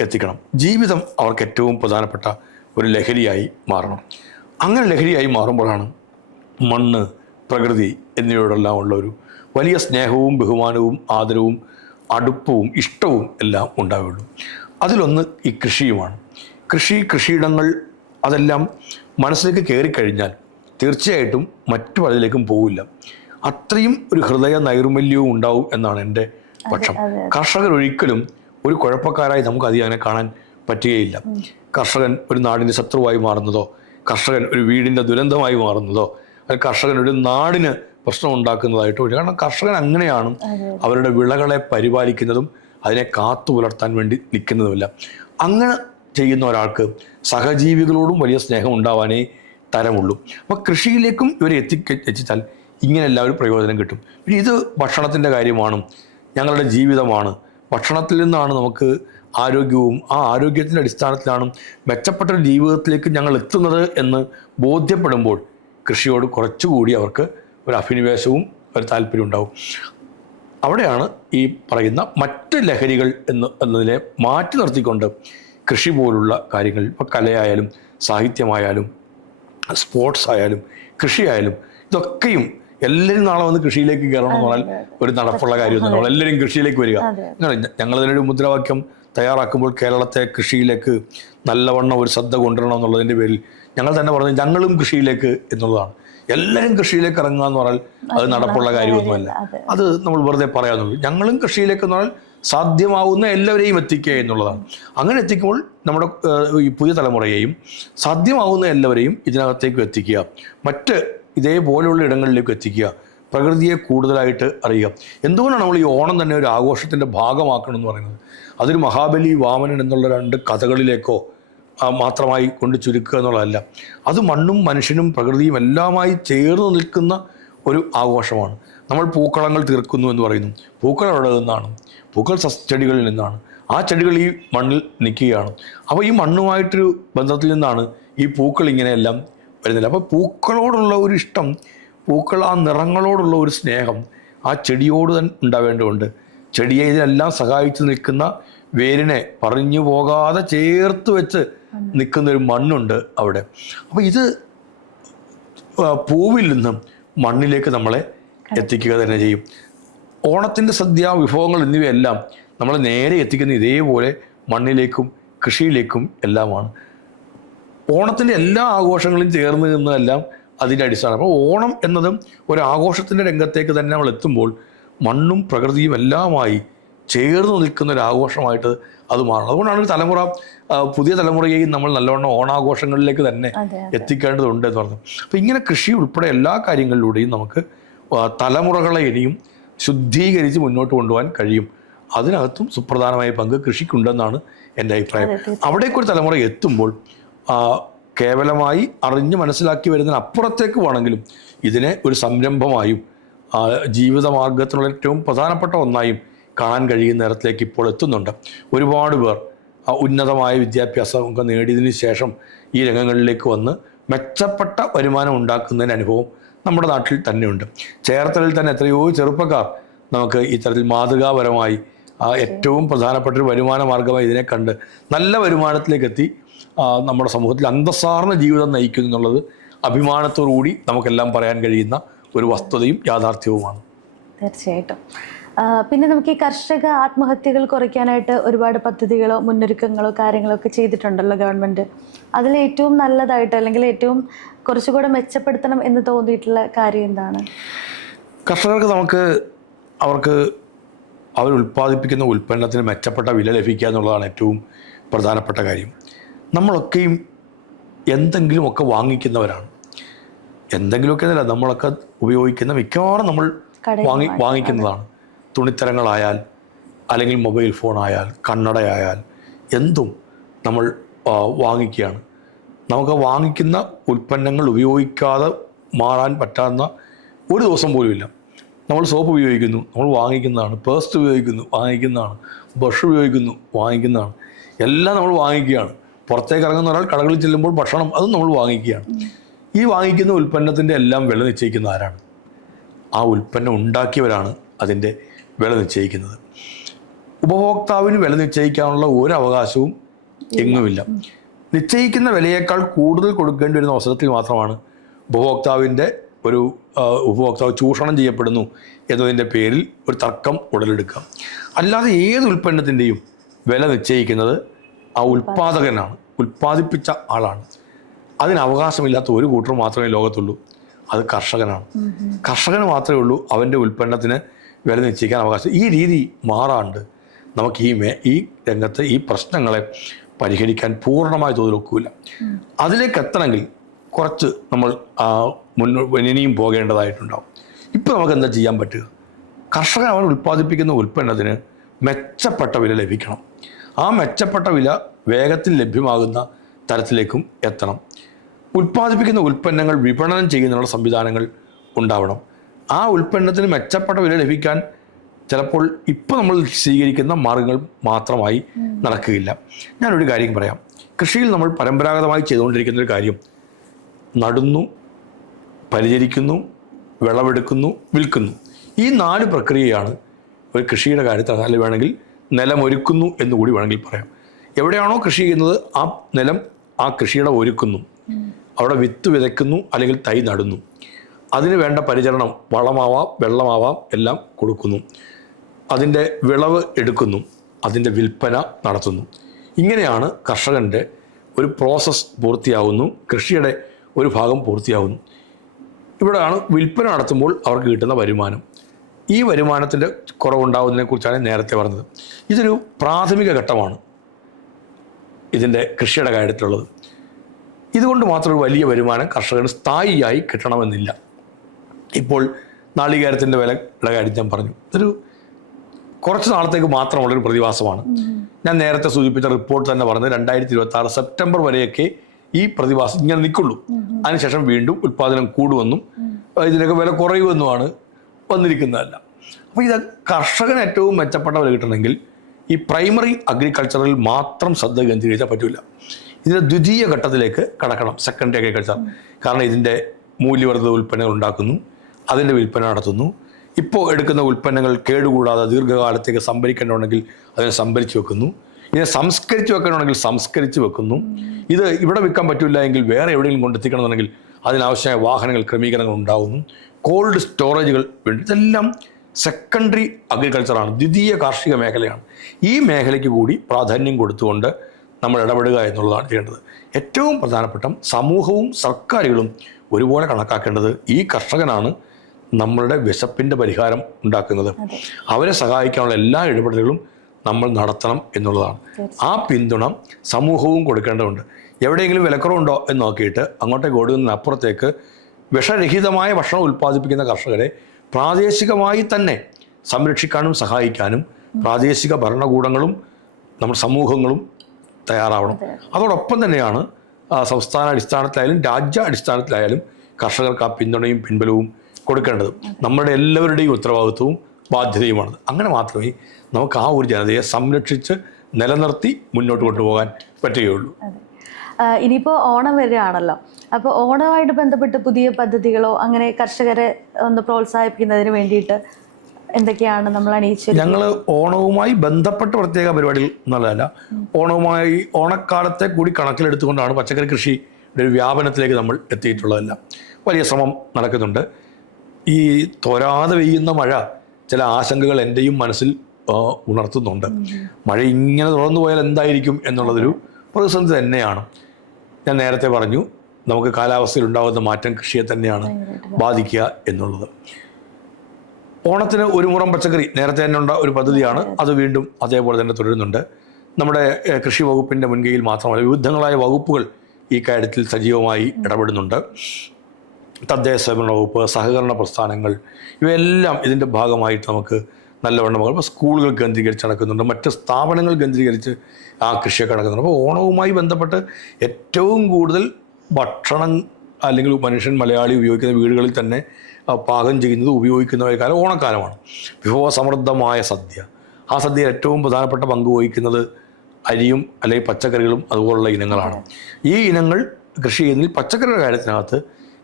എത്തിക്കണം. ജീവിതം അവർക്ക് ഏറ്റവും പ്രധാനപ്പെട്ട ഒരു ലഹരിയായി മാറണം. അങ്ങനെ ലഹരിയായി മാറുമ്പോഴാണ് മണ്ണ്, പ്രകൃതി എന്നിവയോടെല്ലാം ഉള്ള ഒരു വലിയ സ്നേഹവും ബഹുമാനവും ആദരവും അടുപ്പവും ഇഷ്ടവും എല്ലാം ഉണ്ടാവുകയുള്ളൂ. അതിലൊന്ന് ഈ കൃഷിയുമാണ്. കൃഷിയിടങ്ങൾ അതെല്ലാം മനസ്സിലേക്ക് കയറിക്കഴിഞ്ഞാൽ തീർച്ചയായിട്ടും മറ്റു പലതിലേക്കും പോവില്ല. അത്രയും ഒരു ഹൃദയ നൈർമല്യവും ഉണ്ടാവും എന്നാണ് എൻ്റെ പക്ഷം. കർഷകർ ഒരിക്കലും ഒരു കുഴപ്പക്കാരായി നമുക്ക് അതിനെ കാണാൻ പറ്റുകയില്ല. കർഷകൻ ഒരു നാടിൻ്റെ ശത്രുവായി മാറുന്നതോ, കർഷകൻ ഒരു വീടിൻ്റെ ദുരന്തമായി മാറുന്നതോ, അല്ലെങ്കിൽ കർഷകൻ ഒരു നാടിന് പ്രശ്നം ഉണ്ടാക്കുന്നതായിട്ടോ. കാരണം കർഷകൻ അങ്ങനെയാണ് അവരുടെ വിളകളെ പരിപാലിക്കുന്നതും അതിനെ കാത്തു പുലർത്താൻ വേണ്ടി നിൽക്കുന്നതുമില്ല. അങ്ങനെ ചെയ്യുന്ന ഒരാൾക്ക് സഹജീവികളോടും വലിയ സ്നേഹം ഉണ്ടാവാനേ തരമുള്ളൂ. അപ്പോൾ കൃഷിയിലേക്കും ഇവരെ എത്തിച്ചാൽ ഇങ്ങനെ എല്ലാവരും പ്രയോജനം കിട്ടും. പിന്നെ ഇത് ഭക്ഷണത്തിൻ്റെ കാര്യമാണ്, ഞങ്ങളുടെ ജീവിതമാണ്. ഭക്ഷണത്തിൽ നിന്നാണ് നമുക്ക് ആരോഗ്യവും, ആ ആരോഗ്യത്തിൻ്റെ അടിസ്ഥാനത്തിലാണ് മെച്ചപ്പെട്ടൊരു ജീവിതത്തിലേക്ക് ഞങ്ങൾ എത്തുന്നത് എന്ന് ബോധ്യപ്പെടുമ്പോൾ കൃഷിയോട് കുറച്ചുകൂടി അവർക്ക് ഒരു അഭിനിവേശവും ഒരു താല്പര്യം ഉണ്ടാവും. അവിടെയാണ് ഈ പറയുന്ന മറ്റ് ലഹരികൾ എന്നതിനെ മാറ്റി നിർത്തിക്കൊണ്ട് കൃഷി പോലുള്ള കാര്യങ്ങൾ, ഇപ്പോൾ കലയായാലും സാഹിത്യമായാലും സ്പോർട്സ് ആയാലും കൃഷിയായാലും ഇതൊക്കെയും എല്ലാവരും നാളെ വന്ന് കൃഷിയിലേക്ക് കയറണം എന്ന് പറഞ്ഞാൽ ഒരു നടപ്പുള്ള കാര്യമൊന്നും. നമ്മളെല്ലാവരും കൃഷിയിലേക്ക് വരിക. ഞങ്ങളതിനൊരു മുദ്രാവാക്യം തയ്യാറാക്കുമ്പോൾ കേരളത്തെ കൃഷിയിലേക്ക് നല്ലവണ്ണം ഒരു ശ്രദ്ധ കൊണ്ടുവരണം എന്നുള്ളതിൻ്റെ പേരിൽ ഞങ്ങൾ തന്നെ പറഞ്ഞത് ഞങ്ങളും കൃഷിയിലേക്ക് എന്നുള്ളതാണ്. എല്ലാവരും കൃഷിയിലേക്ക് ഇറങ്ങുക എന്ന് പറഞ്ഞാൽ അത് നടപ്പുള്ള കാര്യമൊന്നുമല്ല. അത് നമ്മൾ വെറുതെ പറയാന്നുള്ളൂ. ഞങ്ങളും കൃഷിയിലേക്ക് എന്ന് പറഞ്ഞാൽ സാധ്യമാവുന്ന എല്ലാവരെയും എത്തിക്കുക എന്നുള്ളതാണ്. അങ്ങനെ എത്തിക്കുമ്പോൾ നമ്മുടെ ഈ പുതിയ തലമുറയെയും സാധ്യമാവുന്ന എല്ലാവരെയും ഇതിനകത്തേക്ക് എത്തിക്കുക, മറ്റ് ഇതേപോലെയുള്ള ഇടങ്ങളിലേക്ക് എത്തിക്കുക, പ്രകൃതിയെ കൂടുതലായിട്ട് അറിയുക. എന്തുകൊണ്ടാണ് നമ്മൾ ഈ ഓണം തന്നെ ഒരു ആഘോഷത്തിൻ്റെ ഭാഗമാക്കണം എന്ന് പറയുന്നത്? അതൊരു മഹാബലി, വാമനൻ എന്നുള്ള രണ്ട് കഥകളിലേക്കോ മാത്രമായി കൊണ്ട് ചുരുക്കുക എന്നുള്ളതല്ല. അത് മണ്ണും മനുഷ്യനും പ്രകൃതിയും എല്ലാമായി ചേർന്ന് നിൽക്കുന്ന ഒരു ആഘോഷമാണ്. നമ്മൾ പൂക്കളങ്ങൾ തീർക്കുന്നു എന്ന് പറയുന്നു. പൂക്കൾ എവിടെ നിന്നാണ്? പൂക്കൾ ചെടികളിൽ നിന്നാണ്. ആ ചെടികൾ ഈ മണ്ണിൽ നിൽക്കുകയാണ്. അപ്പോൾ ഈ മണ്ണുമായിട്ടൊരു ബന്ധത്തിൽ നിന്നാണ് ഈ പൂക്കൾ ഇങ്ങനെയെല്ലാം വരുന്നില്ല. അപ്പോൾ പൂക്കളോടുള്ള ഒരു ഇഷ്ടം, പൂക്കൾ ആ നിറങ്ങളോടുള്ള ഒരു സ്നേഹം ആ ചെടിയോട് തന്നെ ഉണ്ടാവേണ്ടതുണ്ട്. ചെടിയെ ഇതിനെല്ലാം സഹായിച്ച് നിൽക്കുന്ന വേരിനെ പറഞ്ഞു പോകാതെ ചേർത്ത് വെച്ച് നിൽക്കുന്നൊരു മണ്ണുണ്ട് അവിടെ. അപ്പോൾ ഇത് പൂവിൽ നിന്നും മണ്ണിലേക്ക് നമ്മളെ എത്തിക്കുക തന്നെ ചെയ്യും. ഓണത്തിൻ്റെ സദ്യ, വിഭവങ്ങൾ എന്നിവയെല്ലാം നമ്മളെ നേരെ എത്തിക്കുന്ന ഇതേപോലെ മണ്ണിലേക്കും കൃഷിയിലേക്കും എല്ലാമാണ്. ഓണത്തിൻ്റെ എല്ലാ ആഘോഷങ്ങളും ചേർന്ന് നിന്നതെല്ലാം അതിൻ്റെ അടിസ്ഥാനം. അപ്പോൾ ഓണം എന്നതും ഒരു ആഘോഷത്തിൻ്റെ രംഗത്തേക്ക് തന്നെ നമ്മൾ എത്തുമ്പോൾ മണ്ണും പ്രകൃതിയും എല്ലാമായി ചേർന്ന് നിൽക്കുന്ന ഒരു ആഘോഷമായിട്ട് അത് മാറണം. അതുകൊണ്ടാണ് ഒരു തലമുറ, പുതിയ തലമുറയെയും നമ്മൾ നല്ലവണ്ണം ഓണാഘോഷങ്ങളിലേക്ക് തന്നെ എത്തിക്കേണ്ടതുണ്ട് എന്ന് പറഞ്ഞു. അപ്പോൾ ഇങ്ങനെ കൃഷി ഉൾപ്പെടെ എല്ലാ കാര്യങ്ങളിലൂടെയും നമുക്ക് തലമുറകളെ ഇനിയും ശുദ്ധീകരിച്ച് മുന്നോട്ട് കൊണ്ടുപോകാൻ കഴിയും. അതിനകത്തും സുപ്രധാനമായ പങ്ക് കൃഷിക്കുണ്ടെന്നാണ് എൻ്റെ അഭിപ്രായം. അവിടേക്കൊരു തലമുറ എത്തുമ്പോൾ കേവലമായി അറിഞ്ഞ് മനസ്സിലാക്കി വരുന്നതിന് അപ്പുറത്തേക്ക് വേണമെങ്കിലും ഇതിനെ ഒരു സംരംഭമായും ജീവിതമാർഗത്തിനുള്ള ഏറ്റവും പ്രധാനപ്പെട്ട ഒന്നായും കാണാൻ കഴിയുന്ന തരത്തിലേക്ക് ഇപ്പോൾ എത്തുന്നുണ്ട്. ഒരുപാട് പേർ ഉന്നതമായ വിദ്യാഭ്യാസമൊക്കെ നേടിയതിന് ശേഷം ഈ രംഗങ്ങളിലേക്ക് വന്ന് മെച്ചപ്പെട്ട വരുമാനം ഉണ്ടാക്കുന്നതിന് അനുഭവം നമ്മുടെ നാട്ടിൽ തന്നെയുണ്ട്. ചേർത്തലയിൽ തന്നെ എത്രയോ ചെറുപ്പക്കാർ നമുക്ക് ഇത്തരത്തിൽ മാതൃകാപരമായി ഏറ്റവും പ്രധാനപ്പെട്ട ഒരു വരുമാന മാർഗമായി ഇതിനെ കണ്ട് നല്ല വരുമാനത്തിലേക്ക് എത്തി നമ്മുടെ സമൂഹത്തിൽ അന്തസ്സാർന്ന ജീവിതം നയിക്കുന്നു എന്നുള്ളത് അഭിമാനത്തോടുകൂടി നമുക്കെല്ലാം പറയാൻ കഴിയുന്ന ഒരു വസ്തുതയും യാഥാർത്ഥ്യവുമാണ്. തീർച്ചയായിട്ടും. പിന്നെ നമുക്ക് ഈ കർഷക ആത്മഹത്യകൾ കുറയ്ക്കാനായിട്ട് ഒരുപാട് പദ്ധതികളോ മുന്നൊരുക്കങ്ങളോ കാര്യങ്ങളോ ഒക്കെ ചെയ്തിട്ടുണ്ടല്ലോ ഗവൺമെൻറ്. അതിൽ ഏറ്റവും നല്ലതായിട്ട് അല്ലെങ്കിൽ ഏറ്റവും കുറച്ചുകൂടെ മെച്ചപ്പെടുത്തണം എന്ന് തോന്നിയിട്ടുള്ള കാര്യം എന്താണ്? കർഷകർക്ക് അവർക്ക് അവർ ഉൽപ്പാദിപ്പിക്കുന്ന ഉൽപ്പന്നത്തിന് മെച്ചപ്പെട്ട വില ലഭിക്കുക എന്നുള്ളതാണ് ഏറ്റവും പ്രധാനപ്പെട്ട കാര്യം. നമ്മളൊക്കെയും എന്തെങ്കിലുമൊക്കെ വാങ്ങിക്കുന്നവരാണ്. എന്തെങ്കിലുമൊക്കെ എന്നല്ല, നമ്മളൊക്കെ ഉപയോഗിക്കുന്ന മിക്കവാറും നമ്മൾ വാങ്ങിക്കുന്നതാണ്. തുണിത്തരങ്ങളായാൽ, അല്ലെങ്കിൽ മൊബൈൽ ഫോണായാൽ, കണ്ണടയായാൽ, എന്തും നമ്മൾ വാങ്ങിക്കുകയാണ്. നമുക്ക് വാങ്ങിക്കുന്ന ഉൽപ്പന്നങ്ങൾ ഉപയോഗിക്കാതെ മാറാൻ പറ്റാവുന്ന ഒരു ദിവസം പോലുമില്ല. നമ്മൾ സോപ്പ് ഉപയോഗിക്കുന്നു, നമ്മൾ വാങ്ങിക്കുന്നതാണ്. പേസ്റ്റ് ഉപയോഗിക്കുന്നു, വാങ്ങിക്കുന്നതാണ്. ബ്രഷ് ഉപയോഗിക്കുന്നു, വാങ്ങിക്കുന്നതാണ്. എല്ലാം നമ്മൾ വാങ്ങിക്കുകയാണ്. പുറത്തേക്ക് ഇറങ്ങുന്ന ഒരാൾ കടകളിൽ ചെല്ലുമ്പോൾ ഭക്ഷണം അതും നമ്മൾ വാങ്ങിക്കുകയാണ്. ഈ വാങ്ങിക്കുന്ന ഉൽപ്പന്നത്തിൻ്റെ എല്ലാം വില നിശ്ചയിക്കുന്ന ആരാണ്? ആ ഉൽപ്പന്നം ഉണ്ടാക്കിയവരാണ് അതിൻ്റെ വില നിശ്ചയിക്കുന്നത്. ഉപഭോക്താവിന് വില നിശ്ചയിക്കാനുള്ള ഒരു അവകാശവും എങ്ങുമില്ല. നിശ്ചയിക്കുന്ന വിലയേക്കാൾ കൂടുതൽ കൊടുക്കേണ്ടി വരുന്ന അവസരത്തിൽ മാത്രമാണ് ഉപഭോക്താവ് ചൂഷണം ചെയ്യപ്പെടുന്നു എന്നതിൻ്റെ പേരിൽ ഒരു തർക്കം ഉടലെടുക്കുക. അല്ലാതെ ഏത് ഉൽപ്പന്നത്തിൻ്റെയും വില നിശ്ചയിക്കുന്നത് ആ ഉൽപ്പാദകനാണ്, ഉൽപ്പാദിപ്പിച്ച ആളാണ്. അതിന് അവകാശമില്ലാത്ത ഒരു കൂട്ടർ മാത്രമേ ലോകത്തുള്ളൂ, അത് കർഷകനാണ്. കർഷകന് മാത്രമേ ഉള്ളൂ അവൻ്റെ ഉൽപ്പന്നത്തിന് വില നിശ്ചയിക്കാൻ അവകാശം. ഈ രീതി മാറാണ്ട് നമുക്ക് ഈ രംഗത്ത് ഈ പ്രശ്നങ്ങളെ പരിഹരിക്കാൻ പൂർണ്ണമായ തോതിൽ ഒക്കില്ല. അതിലേക്ക് എത്തണമെങ്കിൽ കുറച്ച് നമ്മൾ ഇനിയും പോകേണ്ടതായിട്ടുണ്ടാവും. ഇപ്പോൾ നമുക്ക് എന്താ ചെയ്യാൻ പറ്റുക? കർഷകൻ അവൻ ഉൽപ്പാദിപ്പിക്കുന്ന ഉൽപ്പന്നത്തിന് മെച്ചപ്പെട്ട വില ലഭിക്കണം. ആ മെച്ചപ്പെട്ട വില വേഗത്തിൽ ലഭ്യമാകുന്ന തരത്തിലേക്കും എത്തണം. ഉൽപ്പാദിപ്പിക്കുന്ന ഉൽപ്പന്നങ്ങൾ വിപണനം ചെയ്യുന്നതിനുള്ള സംവിധാനങ്ങൾ ഉണ്ടാവണം. ആ ഉൽപ്പന്നത്തിന് മെച്ചപ്പെട്ട വില ലഭിക്കാൻ ചിലപ്പോൾ ഇപ്പോൾ നമ്മൾ സ്വീകരിക്കുന്ന മാർഗങ്ങൾ മാത്രമായി നടക്കുകയില്ല. ഞാനൊരു കാര്യം പറയാം. കൃഷിയിൽ നമ്മൾ പരമ്പരാഗതമായി ചെയ്തുകൊണ്ടിരിക്കുന്നൊരു കാര്യം, നടുന്നു, പരിചരിക്കുന്നു, വിളവെടുക്കുന്നു, വിൽക്കുന്നു. ഈ 4 പ്രക്രിയയാണ് ഒരു കൃഷിയുടെ കാര്യത്തിൽ. അല്ലെങ്കിൽ വേണമെങ്കിൽ നിലമൊരുക്കുന്നു എന്നുകൂടി വേണമെങ്കിൽ പറയാം. എവിടെയാണോ കൃഷി ചെയ്യുന്നത് ആ നിലം ആ കൃഷിയുടെ ഒരുക്കുന്നു, അവിടെ വിത്ത് വിതയ്ക്കുന്നു, അല്ലെങ്കിൽ തൈ നടുന്നു. അതിന് വേണ്ട പരിചരണം, വളമാവാം, വെള്ളമാവാം, എല്ലാം കൊടുക്കുന്നു. അതിൻ്റെ വിളവ് എടുക്കുന്നു, അതിൻ്റെ വിൽപ്പന നടത്തുന്നു. ഇങ്ങനെയാണ് കർഷകൻ്റെ ഒരു പ്രോസസ്സ് പൂർത്തിയാവുന്നു, കൃഷിയുടെ ഒരു ഭാഗം പൂർത്തിയാവുന്നു. ഇവിടെയാണ് വിൽപ്പന നടത്തുമ്പോൾ അവർക്ക് കിട്ടുന്ന വരുമാനം. ഈ വരുമാനത്തിൻ്റെ കുറവുണ്ടാകുന്നതിനെക്കുറിച്ചാണ് നേരത്തെ പറഞ്ഞത്. ഇതൊരു പ്രാഥമിക ഘട്ടമാണ് ഇതിൻ്റെ കൃഷിയുടെ കാര്യത്തിലുള്ളത്. ഇതുകൊണ്ട് മാത്രം ഒരു വലിയ വരുമാനം കർഷകന് സ്ഥായിയായി കിട്ടണമെന്നില്ല. ഇപ്പോൾ നാളികേരത്തിൻ്റെ വിലയുടെ കാര്യം ഞാൻ പറഞ്ഞു. ഇതൊരു കുറച്ച് നാളത്തേക്ക് മാത്രമുള്ളൊരു പ്രതിഭാസമാണ്. ഞാൻ നേരത്തെ സൂചിപ്പിച്ച റിപ്പോർട്ട് തന്നെ പറഞ്ഞത് 2026 സെപ്റ്റംബർ വരെയൊക്കെ ഈ പ്രതിഭാസം ഇങ്ങനെ നിൽക്കുള്ളൂ. അതിനുശേഷം വീണ്ടും ഉൽപ്പാദനം കൂടുമെന്നും ഇതിനൊക്കെ വില കുറയുമെന്നുമാണ് വന്നിരിക്കുന്നതല്ല. അപ്പോൾ ഇത് കർഷകന് ഏറ്റവും മെച്ചപ്പെട്ട വില കിട്ടണമെങ്കിൽ ഈ പ്രൈമറി അഗ്രികൾച്ചറിൽ മാത്രം ശ്രദ്ധ കേന്ദ്രീകരിച്ചാൽ പറ്റില്ല. ഇതിൻ്റെ ദ്വിതീയ ഘട്ടത്തിലേക്ക് കടക്കണം, സെക്കൻഡറി അഗ്രികൾച്ചർ. കാരണം ഇതിൻ്റെ മൂല്യവർദ്ധിത ഉൽപ്പന്നങ്ങൾ ഉണ്ടാക്കുന്നു, അതിൻ്റെ വിൽപ്പന നടത്തുന്നു. ഇപ്പോൾ എടുക്കുന്ന ഉൽപ്പന്നങ്ങൾ കേടുകൂടാതെ ദീർഘകാലത്തേക്ക് സംഭരിക്കേണ്ടതുണ്ടെങ്കിൽ അതിനെ സംഭരിച്ച് വെക്കുന്നു. ഇതിനെ സംസ്കരിച്ച് വെക്കണമെങ്കിൽ സംസ്കരിച്ച് വെക്കുന്നു. ഇത് ഇവിടെ വിൽക്കാൻ പറ്റില്ല എങ്കിൽ വേറെ എവിടെയെങ്കിലും കൊണ്ടെത്തിക്കണമെന്നുണ്ടെങ്കിൽ അതിനാവശ്യമായ വാഹനങ്ങൾ, ക്രമീകരണങ്ങൾ ഉണ്ടാകുന്നു. കോൾഡ് സ്റ്റോറേജുകൾ വേണ്ടി. ഇതെല്ലാം സെക്കൻഡറി അഗ്രികൾച്ചറാണ്, ദ്വിതീയ കാർഷിക മേഖലയാണ്. ഈ മേഖലയ്ക്ക് കൂടി പ്രാധാന്യം കൊടുത്തുകൊണ്ട് നമ്മൾ ഇടപെടുക എന്നുള്ളതാണ് ചെയ്യേണ്ടത്. ഏറ്റവും പ്രധാനപ്പെട്ട സമൂഹവും സർക്കാരുകളും ഒരുപോലെ കണക്കാക്കേണ്ടത് ഈ കർഷകനാണ് നമ്മളുടെ വിശപ്പിൻ്റെ പരിഹാരം ഉണ്ടാക്കുന്നത്. അവരെ സഹായിക്കാനുള്ള എല്ലാ ഇടപെടലുകളും നമ്മൾ നടത്തണം എന്നുള്ളതാണ്. ആ പിന്തുണ സമൂഹവും കൊടുക്കേണ്ടതുണ്ട്. എവിടെയെങ്കിലും വിലക്കുറവുണ്ടോ എന്ന് നോക്കിയിട്ട് അങ്ങോട്ടേക്ക് ഓടുന്നതിനപ്പുറത്തേക്ക് വിഷരഹിതമായ ഭക്ഷണം ഉൽപ്പാദിപ്പിക്കുന്ന കർഷകരെ പ്രാദേശികമായി തന്നെ സംരക്ഷിക്കാനും സഹായിക്കാനും പ്രാദേശിക ഭരണകൂടങ്ങളും നമ്മുടെ സമൂഹങ്ങളും തയ്യാറാവണം. അതോടൊപ്പം തന്നെയാണ് സംസ്ഥാന അടിസ്ഥാനത്തിലായാലും രാജ്യ അടിസ്ഥാനത്തിലായാലും കർഷകർക്ക് ആ പിന്തുണയും പിൻബലവും കൊടുക്കേണ്ടത് നമ്മുടെ എല്ലാവരുടെയും ഉത്തരവാദിത്വവും ബാധ്യതയുമാണ്. അങ്ങനെ മാത്രമേ നമുക്ക് ആ ഒരു ജനതയെ സംരക്ഷിച്ച് നിലനിർത്തി മുന്നോട്ട് കൊണ്ടുപോകാൻ പറ്റുകയുള്ളൂ. ഇനിയിപ്പോൾ ഓണം വരികയാണല്ലോ. അപ്പോൾ ഓണവുമായിട്ട് ബന്ധപ്പെട്ട് പുതിയ പദ്ധതികളോ അങ്ങനെ കർഷകരെ ഒന്ന് പ്രോത്സാഹിപ്പിക്കുന്നതിന് വേണ്ടിയിട്ട് എന്തൊക്കെയാണ് നമ്മൾ അണിയിച്ചത്? ഞങ്ങൾ ഓണവുമായി ബന്ധപ്പെട്ട പ്രത്യേക പരിപാടികൾ എന്നുള്ളതല്ല, ഓണക്കാലത്തെ കൂടി കണക്കിലെടുത്തുകൊണ്ടാണ് പച്ചക്കറി കൃഷിയുടെ ഒരു വ്യാപനത്തിലേക്ക് നമ്മൾ എത്തിയിട്ടുള്ളതല്ല. വലിയ ശ്രമം നടക്കുന്നുണ്ട്. ഈ തോരാതെ പെയ്യുന്ന മഴ ചില ആശങ്കകൾ എൻ്റെയും മനസ്സിൽ ഉണർത്തുന്നുണ്ട്. മഴ ഇങ്ങനെ തുടർന്നു പോയാൽ എന്തായിരിക്കും എന്നുള്ളതൊരു പ്രതിസന്ധി തന്നെയാണ്. ഞാൻ നേരത്തെ പറഞ്ഞു, നമുക്ക് കാലാവസ്ഥയിൽ ഉണ്ടാകുന്ന മാറ്റം കൃഷിയെ തന്നെയാണ് ബാധിക്കുക എന്നുള്ളത്. ഓണത്തിന് ഒരു മുറം പച്ചക്കറി നേരത്തെ തന്നെ ഉണ്ട ഒരു പദ്ധതിയാണ്. അത് വീണ്ടും അതേപോലെ തന്നെ തുടരുന്നുണ്ട്. നമ്മുടെ കൃഷി വകുപ്പിൻ്റെ മുൻകൈയിൽ മാത്രമല്ല, വിവിധങ്ങളായ വകുപ്പുകൾ ഈ കാര്യത്തിൽ സജീവമായി ഇടപെടുന്നുണ്ട്. തദ്ദേശ സ്വയംഭരണ വകുപ്പ്, സഹകരണ പ്രസ്ഥാനങ്ങൾ, ഇവയെല്ലാം ഇതിൻ്റെ ഭാഗമായിട്ട് നമുക്ക് നല്ലവണ്ണം. ഇപ്പോൾ സ്കൂളുകൾ കേന്ദ്രീകരിച്ച് നടക്കുന്നുണ്ട്, മറ്റ് സ്ഥാപനങ്ങൾ കേന്ദ്രീകരിച്ച് ആ കൃഷിയൊക്കെ നടക്കുന്നുണ്ട്. അപ്പോൾ ഓണവുമായി ബന്ധപ്പെട്ട് ഏറ്റവും കൂടുതൽ ഭക്ഷണം അല്ലെങ്കിൽ മലയാളി ഉപയോഗിക്കുന്ന വീടുകളിൽ തന്നെ പാകം ചെയ്യുന്നത് ഉപയോഗിക്കുന്ന ഒരു കാലം ഓണക്കാലമാണ്. വിഭവസമൃദ്ധമായ സദ്യ, ആ സദ്യയിൽ ഏറ്റവും പ്രധാനപ്പെട്ട പങ്ക് വഹിക്കുന്നത് അരിയും അല്ലെങ്കിൽ പച്ചക്കറികളും അതുപോലുള്ള ഇനങ്ങളാണ്. ഈ ഇനങ്ങൾ കൃഷി ചെയ്യുന്നതിൽ പച്ചക്കറിയുടെ കാര്യത്തിനകത്ത്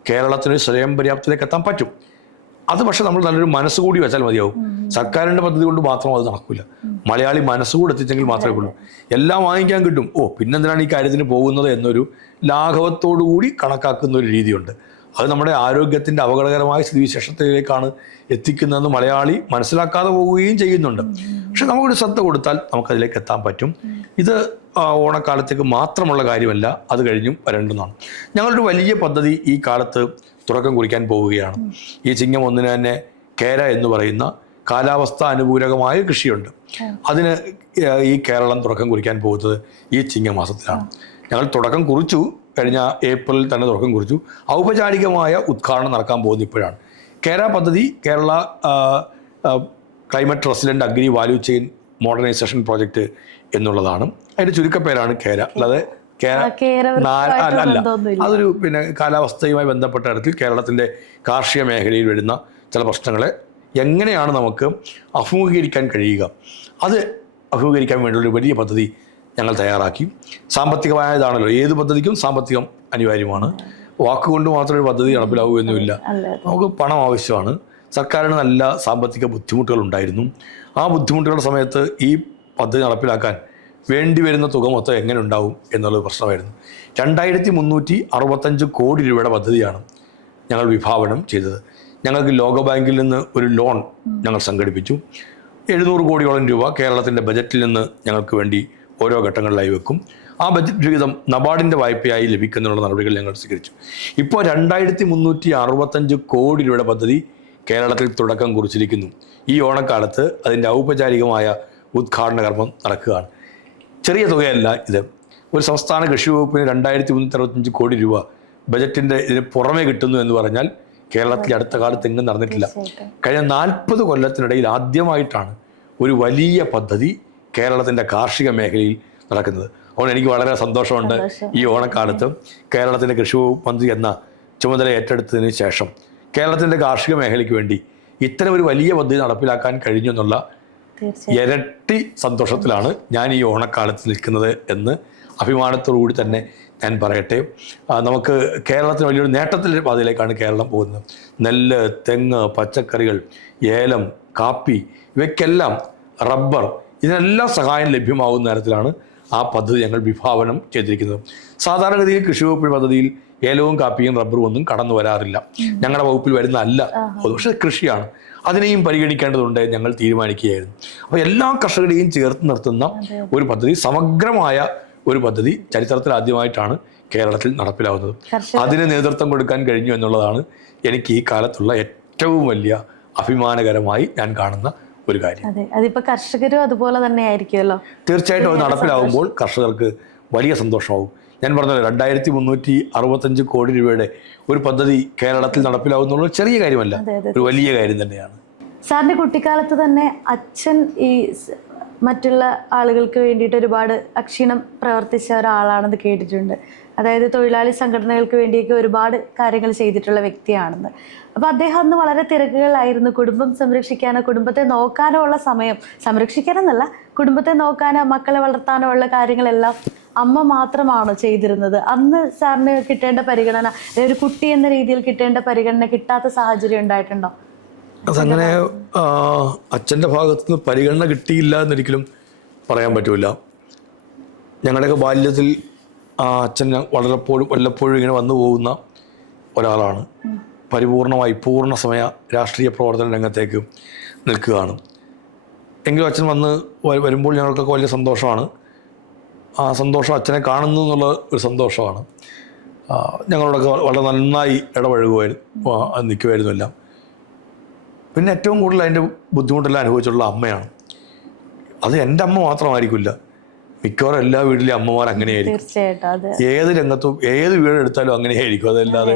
കേരളത്തിന് സ്വയം പര്യാപ്തത്തിലേക്ക് എത്താൻ പറ്റും. അത് പക്ഷെ നമ്മൾ നല്ലൊരു മനസ്സുകൂടി വെച്ചാൽ മതിയാവും. സർക്കാരിൻ്റെ പദ്ധതി കൊണ്ട് മാത്രം അത് നടക്കില്ല. മലയാളി മനസ്സുകൂടി എത്തിച്ചെങ്കിൽ മാത്രമേ ഉള്ളൂ. എല്ലാം വാങ്ങിക്കാൻ കിട്ടും, പിന്നെന്തിനാണ് ഈ കാര്യത്തിന് പോകുന്നത് എന്നൊരു ലാഘവത്തോടു കൂടി കണക്കാക്കുന്ന ഒരു രീതിയുണ്ട്. അത് നമ്മുടെ ആരോഗ്യത്തിൻ്റെ അപകടകരമായ സ്ഥിതിവിശേഷത്തിലേക്കാണ് എത്തിക്കുന്നതെന്ന് മലയാളി മനസ്സിലാക്കാതെ പോവുകയും ചെയ്യുന്നുണ്ട്. പക്ഷെ നമുക്കൊരു ശ്രദ്ധ കൊടുത്താൽ നമുക്കതിലേക്ക് എത്താൻ പറ്റും. ഇത് ഓണക്കാലത്തേക്ക് മാത്രമുള്ള കാര്യമല്ല, അത് കഴിഞ്ഞും വരേണ്ടതാണ്. ഞങ്ങളൊരു വലിയ പദ്ധതി ഈ കാലത്ത് തുടക്കം കുറിക്കാൻ പോവുകയാണ്. ഈ ചിങ്ങം 1 തന്നെ കേര എന്ന് പറയുന്ന കാലാവസ്ഥ അനുകൂലമായ കൃഷിയുണ്ട്. അതിന് ഈ കേരളം തുടക്കം കുറിക്കാൻ പോകുന്നത് ഈ ചിങ്ങമാസത്തിലാണ്. ഞങ്ങൾ തുടക്കം കുറിച്ചു, കഴിഞ്ഞ ഏപ്രിലിൽ തന്നെ തുടക്കം കുറിച്ചു. ഔപചാരികമായ ഉദ്ഘാടനം നടക്കാൻ പോകുന്നത് ഇപ്പോഴാണ്. കേര പദ്ധതി Kerala climate resilient agri value chain modernisation project എന്നുള്ളതാണ്. അതിൻ്റെ ചുരുക്കപ്പേരാണ് കേര. അല്ലാതെ അല്ല, അതൊരു കാലാവസ്ഥയുമായി ബന്ധപ്പെട്ട തരത്തിൽ കേരളത്തിൻ്റെ കാർഷിക മേഖലയിൽ വരുന്ന ചില പ്രശ്നങ്ങളെ എങ്ങനെയാണ് നമുക്ക് അഭിമുഖീകരിക്കാൻ കഴിയുക, അത് അഭിമുഖീകരിക്കാൻ വേണ്ടിയുള്ളൊരു വലിയ പദ്ധതി ഞങ്ങൾ തയ്യാറാക്കി. സാമ്പത്തികമായതാണല്ലോ, ഏത് പദ്ധതിക്കും സാമ്പത്തികം അനിവാര്യമാണ്. വാക്കുകൊണ്ട് മാത്രം ഒരു പദ്ധതി നടപ്പിലാവുകയൊന്നുമില്ല. നമുക്ക് പണം ആവശ്യമാണ്. സർക്കാരിന് നല്ല സാമ്പത്തിക ബുദ്ധിമുട്ടുകളുണ്ടായിരുന്നു. ആ ബുദ്ധിമുട്ടുകളുടെ സമയത്ത് ഈ പദ്ധതി നടപ്പിലാക്കാൻ വേണ്ടി വരുന്ന തുക മൊത്തം എങ്ങനെ ഉണ്ടാവും എന്നുള്ളത് പ്രശ്നമായിരുന്നു. 2365 കോടി രൂപയുടെ പദ്ധതിയാണ് ഞങ്ങൾ വിഭാവനം ചെയ്തത്. ഞങ്ങൾക്ക് ലോകബാങ്കിൽ നിന്ന് ഒരു ലോൺ ഞങ്ങൾ സംഘടിപ്പിച്ചു. 700 കോടിയോളം രൂപ കേരളത്തിൻ്റെ ബജറ്റിൽ നിന്ന് ഞങ്ങൾക്ക് വേണ്ടി ഓരോ ഘട്ടങ്ങളിലായി വെക്കും. ആ ബജറ്റ് വിഹിതം നബാർഡിൻ്റെ വായ്പയായി ലഭിക്കുന്നതിനുള്ള നടപടികൾ ഞങ്ങൾ സ്വീകരിച്ചു. ഇപ്പോൾ 2365 കോടി രൂപയുടെ പദ്ധതി കേരളത്തിൽ തുടക്കം കുറിച്ചിരിക്കുന്നു. ഈ ഓണക്കാലത്ത് അതിൻ്റെ ഔപചാരികമായ ഉദ്ഘാടന കർമ്മം നടക്കുകയാണ്. ചെറിയ തുകയല്ല ഇത്. ഒരു സംസ്ഥാന കൃഷി വകുപ്പിന് 2365 കോടി രൂപ ബജറ്റിൻ്റെ ഇതിന് പുറമേ കിട്ടുന്നു എന്ന് പറഞ്ഞാൽ കേരളത്തിൽ അടുത്ത കാലത്ത് എങ്ങും നടന്നിട്ടില്ല. കഴിഞ്ഞ 40 കൊല്ലത്തിനിടയിൽ ആദ്യമായിട്ടാണ് ഒരു വലിയ പദ്ധതി കേരളത്തിൻ്റെ കാർഷിക മേഖലയിൽ നടക്കുന്നത്. അതുകൊണ്ട് എനിക്ക് വളരെ സന്തോഷമുണ്ട്. ഈ ഓണക്കാലത്ത് കേരളത്തിൻ്റെ കൃഷി വകുപ്പ് മന്ത്രി എന്ന ചുമതല ഏറ്റെടുത്തതിന് ശേഷം കേരളത്തിൻ്റെ കാർഷിക മേഖലയ്ക്ക് വേണ്ടി ഇത്തരം ഒരു വലിയ പദ്ധതി നടപ്പിലാക്കാൻ കഴിഞ്ഞു എന്നുള്ള ഇരട്ടി സന്തോഷത്തിലാണ് ഞാൻ ഈ ഓണക്കാലത്ത് നിൽക്കുന്നത് എന്ന് അഭിമാനത്തോടു കൂടി തന്നെ ഞാൻ പറയട്ടെ. നമുക്ക് കേരളത്തിന് വലിയൊരു നേട്ടത്തിൻ്റെ പാതയിലേക്കാണ് കേരളം പോകുന്നത്. നെല്ല്, തെങ്ങ്, പച്ചക്കറികൾ, ഏലം, കാപ്പി, ഇവയ്ക്കെല്ലാം റബ്ബർ, ഇതിനെല്ലാം സഹായം ലഭ്യമാകുന്ന തരത്തിലാണ് ആ പദ്ധതി ഞങ്ങൾ വിഭാവനം ചെയ്തിരിക്കുന്നത്. സാധാരണഗതിയിൽ കൃഷി വകുപ്പ് പദ്ധതിയിൽ ഏലവും കാപ്പിയും റബ്ബറും ഒന്നും കടന്നു വരാറില്ല, ഞങ്ങളുടെ വകുപ്പിൽ വരുന്നതല്ല. പക്ഷെ കൃഷിയാണ്, അതിനെയും പരിഗണിക്കേണ്ടതുണ്ട് ഞങ്ങൾ തീരുമാനിക്കുകയായിരുന്നു. അപ്പോൾ എല്ലാ കർഷകരെയും ചേർത്ത് നിർത്തുന്ന ഒരു പദ്ധതി, സമഗ്രമായ ഒരു പദ്ധതി ചരിത്രത്തിൽ ആദ്യമായിട്ടാണ് കേരളത്തിൽ നടപ്പിലാവുന്നത്. അതിന് നേതൃത്വം കൊടുക്കാൻ കഴിഞ്ഞു എന്നുള്ളതാണ് എനിക്ക് ഈ കാലത്തുള്ള ഏറ്റവും വലിയ അഭിമാനകരമായി ഞാൻ കാണുന്ന ഒരു കാര്യം. അതിപ്പോ കർഷകരും അതുപോലെ തന്നെ ആയിരിക്കുമല്ലോ. തീർച്ചയായിട്ടും അത് നടപ്പിലാവുമ്പോൾ കർഷകർക്ക് വലിയ സന്തോഷമാവും. ഞാൻ പറഞ്ഞത് 2365 കോടി രൂപയുടെ ഒരു പദ്ധതി കേരളത്തിൽ നടപ്പിലാവുന്നുള്ള ചെറിയ കാര്യമല്ല, ഒരു വലിയ കാര്യം തന്നെയാണ്. സാറിന്റെ കുട്ടിക്കാലത്ത് തന്നെ അച്ഛൻ ഈ മറ്റുള്ള ആളുകൾക്ക് വേണ്ടിയിട്ട് ഒരുപാട് അക്ഷീണം പ്രവർത്തിച്ച ഒരാളാണെന്ന് കേട്ടിട്ടുണ്ട്. അതായത് തൊഴിലാളി സംഘടനകൾക്ക് വേണ്ടിയൊക്കെ ഒരുപാട് കാര്യങ്ങൾ ചെയ്തിട്ടുള്ള വ്യക്തിയാണെന്ന്. അപ്പോൾ അദ്ദേഹം അന്ന് വളരെ തിരക്കുകളായിരുന്നു. കുടുംബം സംരക്ഷിക്കാനോ കുടുംബത്തെ നോക്കാനോ ഉള്ള സമയം, സംരക്ഷിക്കാനെന്നല്ല, കുടുംബത്തെ നോക്കാനോ മക്കളെ വളർത്താനോ ഉള്ള കാര്യങ്ങളെല്ലാം അമ്മ മാത്രമാണോ ചെയ്തിരുന്നത്? അന്ന് സാറിന് കിട്ടേണ്ട പരിഗണന, ഒരു കുട്ടി എന്ന രീതിയിൽ കിട്ടേണ്ട പരിഗണന കിട്ടാത്ത സാഹചര്യം ഉണ്ടായിട്ടുണ്ടോ? അതങ്ങനെ അച്ഛൻ്റെ ഭാഗത്തുനിന്ന് പരിഗണന കിട്ടിയില്ല എന്നൊരിക്കലും പറയാൻ പറ്റില്ല. ഞങ്ങളുടെയൊക്കെ ബാല്യത്തിൽ അച്ഛൻ വല്ലപ്പോഴും ഇങ്ങനെ വന്നു പോകുന്ന ഒരാളാണ്. പരിപൂർണമായി പൂർണ്ണ സമയ രാഷ്ട്രീയ പ്രവർത്തന രംഗത്തേക്ക് നിൽക്കുകയാണ്. എങ്കിലും അച്ഛൻ വരുമ്പോൾ ഞങ്ങൾക്കൊക്കെ വലിയ സന്തോഷമാണ്. ആ സന്തോഷം അച്ഛനെ കാണുന്നു എന്നുള്ള ഒരു സന്തോഷമാണ്. ഞങ്ങളോടൊക്കെ വളരെ നന്നായി നിൽക്കുമായിരുന്നു എല്ലാം. പിന്നെ ഏറ്റവും കൂടുതൽ അതിൻ്റെ ബുദ്ധിമുട്ടെല്ലാം അനുഭവിച്ചുള്ള അമ്മയാണ്. അത് എൻ്റെ അമ്മ മാത്രമായിരിക്കില്ല, മിക്കവാറും എല്ലാ വീട്ടിലെ അമ്മമാർ അങ്ങനെയായിരിക്കും. ഏത് രംഗത്തും ഏത് വീടെടുത്താലും അങ്ങനെയായിരിക്കും. അതല്ലാതെ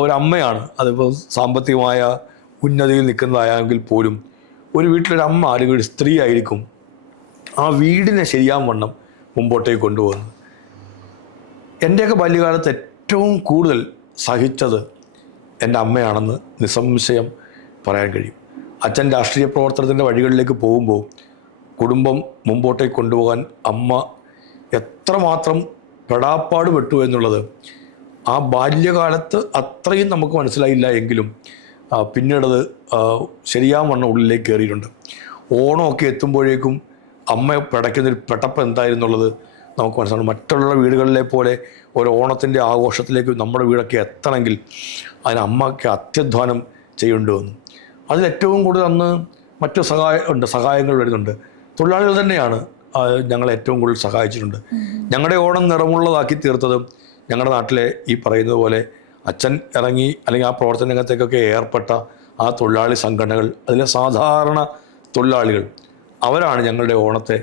ഒരമ്മയാണ്, അതിപ്പോൾ സാമ്പത്തികമായ ഉന്നതിയിൽ നിൽക്കുന്നതായെങ്കിൽ പോലും ഒരു വീട്ടിലൊരു അമ്മ അല്ലെങ്കിൽ ഒരു സ്ത്രീ ആയിരിക്കും ആ വീടിനെ ശരിയാവണ്ണം മുമ്പോട്ടേക്ക് കൊണ്ടുപോകുന്നത്. എൻ്റെയൊക്കെ ബാല്യകാലത്ത് ഏറ്റവും കൂടുതൽ സഹിച്ചത് എൻ്റെ അമ്മയാണെന്ന് നിസ്സംശയം പറയാൻ കഴിയും. അച്ഛൻ രാഷ്ട്രീയ പ്രവർത്തനത്തിൻ്റെ വഴികളിലേക്ക് പോകുമ്പോൾ കുടുംബം മുമ്പോട്ടേക്ക് കൊണ്ടുപോകാൻ അമ്മ എത്രമാത്രം പെടാപ്പാട് പെട്ടു എന്നുള്ളത് ആ ബാല്യകാലത്ത് അത്രയും നമുക്ക് മനസ്സിലായില്ല എങ്കിലും പിന്നീടത് ശരിയാവണ്ണം ഉള്ളിലേക്ക് കയറിയിട്ടുണ്ട്. ഓണമൊക്കെ എത്തുമ്പോഴേക്കും അമ്മ പിടയ്ക്കുന്നൊരു പെട്ടപ്പ് എന്തായിരുന്നുള്ളത് നമുക്ക് മനസ്സിലാവും. മറ്റുള്ള വീടുകളിലെ പോലെ ഒരു ഓണത്തിൻ്റെ ആഘോഷത്തിലേക്ക് നമ്മുടെ വീടൊക്കെ എത്തണമെങ്കിൽ അതിന് അമ്മയ്ക്ക് അത്യധ്വാനം ചെയ്യേണ്ടി വന്നു. അതിലേറ്റവും കൂടുതൽ അന്ന് മറ്റു സഹായങ്ങൾ വരുന്നുണ്ട്. തൊഴിലാളികൾ തന്നെയാണ് ഞങ്ങളെ ഏറ്റവും കൂടുതൽ സഹായിച്ചിട്ടുണ്ട്. ഞങ്ങളുടെ ഓണം നിറമുള്ളതാക്കി തീർത്തതും ഞങ്ങളുടെ നാട്ടിലെ ഈ പറയുന്നത് പോലെ അച്ഛൻ ഇറങ്ങി അല്ലെങ്കിൽ ആ പ്രവർത്തന രംഗത്തേക്കൊക്കെ ഏർപ്പെട്ട ആ തൊഴിലാളി സംഘടനകൾ, അതിലെ സാധാരണ തൊഴിലാളികൾ, അവരാണ് ഞങ്ങളുടെ ഓണത്തെ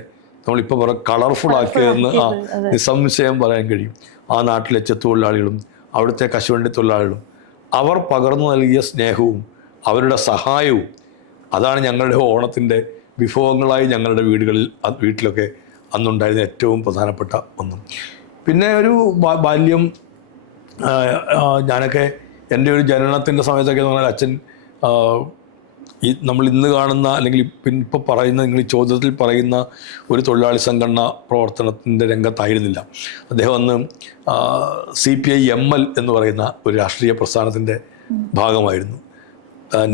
നമ്മളിപ്പോൾ കളർഫുൾ ആക്കിയതെന്ന് നിസ്സംശയം പറയാൻ കഴിയും. ആ നാട്ടിലെ ചെത്തൊഴിലാളികളും അവിടുത്തെ കശുവണ്ടി തൊഴിലാളികളും അവർ പകർന്നു നൽകിയ സ്നേഹവും അവരുടെ സഹായവും അതാണ് ഞങ്ങളുടെ ഓണത്തിൻ്റെ വിഭവങ്ങളായി ഞങ്ങളുടെ വീട്ടിലൊക്കെ അന്നുണ്ടായിരുന്ന ഏറ്റവും പ്രധാനപ്പെട്ട ഒന്നും. പിന്നെ ഒരു ബാല്യം, ഞാനൊക്കെ എൻ്റെ ഒരു ജനനത്തിൻ്റെ സമയത്തൊക്കെ എന്ന് പറഞ്ഞാൽ അച്ഛൻ നമ്മൾ ഇന്ന് കാണുന്ന അല്ലെങ്കിൽ ഇപ്പോൾ പറയുന്ന നിങ്ങൾ ഈ ചോദ്യത്തിൽ പറയുന്ന ഒരു തൊഴിലാളി സംഘടന പ്രവർത്തനത്തിൻ്റെ രംഗത്തായിരുന്നില്ല. അദ്ദേഹം അന്ന് CPI-ML എന്ന് പറയുന്ന ഒരു രാഷ്ട്രീയ പ്രസ്ഥാനത്തിൻ്റെ ഭാഗമായിരുന്നു.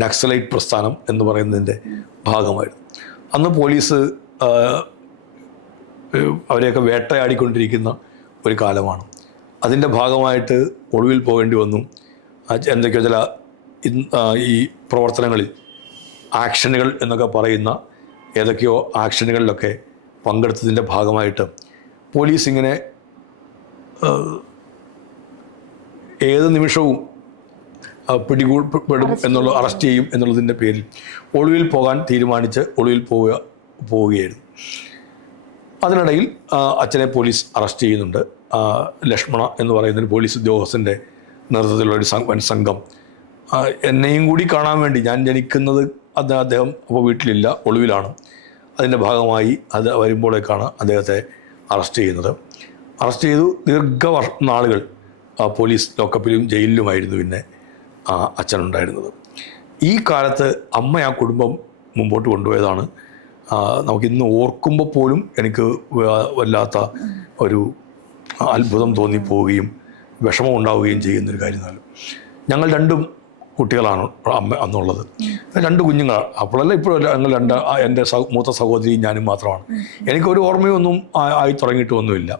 നക്സലൈറ്റ് പ്രസ്ഥാനം എന്ന് പറയുന്നതിൻ്റെ ഭാഗമായിരുന്നു. അന്ന് പോലീസ് അവരെയൊക്കെ വേട്ടയാടിക്കൊണ്ടിരിക്കുന്ന ഒരു കാലമാണ്. അതിൻ്റെ ഭാഗമായിട്ട് ഒളിവിൽ പോകേണ്ടി വന്നു. എന്തൊക്കെയോ ചില ഈ പ്രവർത്തനങ്ങളിൽ ആക്ഷനുകൾ എന്നൊക്കെ പറയുന്ന ഏതൊക്കെയോ ആക്ഷനുകളിലൊക്കെ പങ്കെടുത്തതിൻ്റെ ഭാഗമായിട്ട് പോലീസ് ഇങ്ങനെ ഏത് നിമിഷവും പിടികൂടപ്പെടും എന്നുള്ള അറസ്റ്റ് ചെയ്യും എന്നുള്ളതിൻ്റെ പേരിൽ ഒളിവിൽ പോകാൻ തീരുമാനിച്ച് ഒളിവിൽ പോവുകയായിരുന്നു. അതിനിടയിൽ അച്ഛനെ പോലീസ് അറസ്റ്റ് ചെയ്യുന്നുണ്ട്. ലക്ഷ്മണ എന്ന് പറയുന്നൊരു പോലീസ് ഉദ്യോഗസ്ഥൻ്റെ നേതൃത്വത്തിലുള്ളൊരു വൻ സംഘം എന്നെയും കൂടി കാണാൻ വേണ്ടി, ഞാൻ ജനിക്കുന്നത് അദ്ദേഹം അപ്പോൾ വീട്ടിലില്ല, ഒളിവിലാണ്. അതിൻ്റെ ഭാഗമായി അത് വരുമ്പോഴേക്കാണ് അദ്ദേഹത്തെ അറസ്റ്റ് ചെയ്യുന്നത്. അറസ്റ്റ് ചെയ്തു നാളുകൾ പോലീസ് ലോക്കപ്പിലും ജയിലിലുമായിരുന്നു പിന്നെ അച്ഛനുണ്ടായിരുന്നത്. ഈ കാലത്ത് അമ്മ ആ കുടുംബം മുമ്പോട്ട് കൊണ്ടുപോയതാണ് നമുക്കിന്ന് ഓർക്കുമ്പോൾ പോലും എനിക്ക് വല്ലാത്ത ഒരു അത്ഭുതം തോന്നിപ്പോവുകയും വിഷമം ഉണ്ടാവുകയും ചെയ്യുന്നൊരു കാര്യമാണ്. ഞങ്ങൾ രണ്ടും കുട്ടികളാണ് അമ്മ അന്നുള്ളത്, 2 കുഞ്ഞുങ്ങൾ. അപ്പോഴല്ല ഇപ്പോഴല്ല, ഞങ്ങൾ എൻ്റെ മൂത്ത സഹോദരിയും ഞാനും മാത്രമാണ്. എനിക്കൊരു ഓർമ്മയൊന്നും ആയി തുടങ്ങിയിട്ടൊന്നുമില്ല.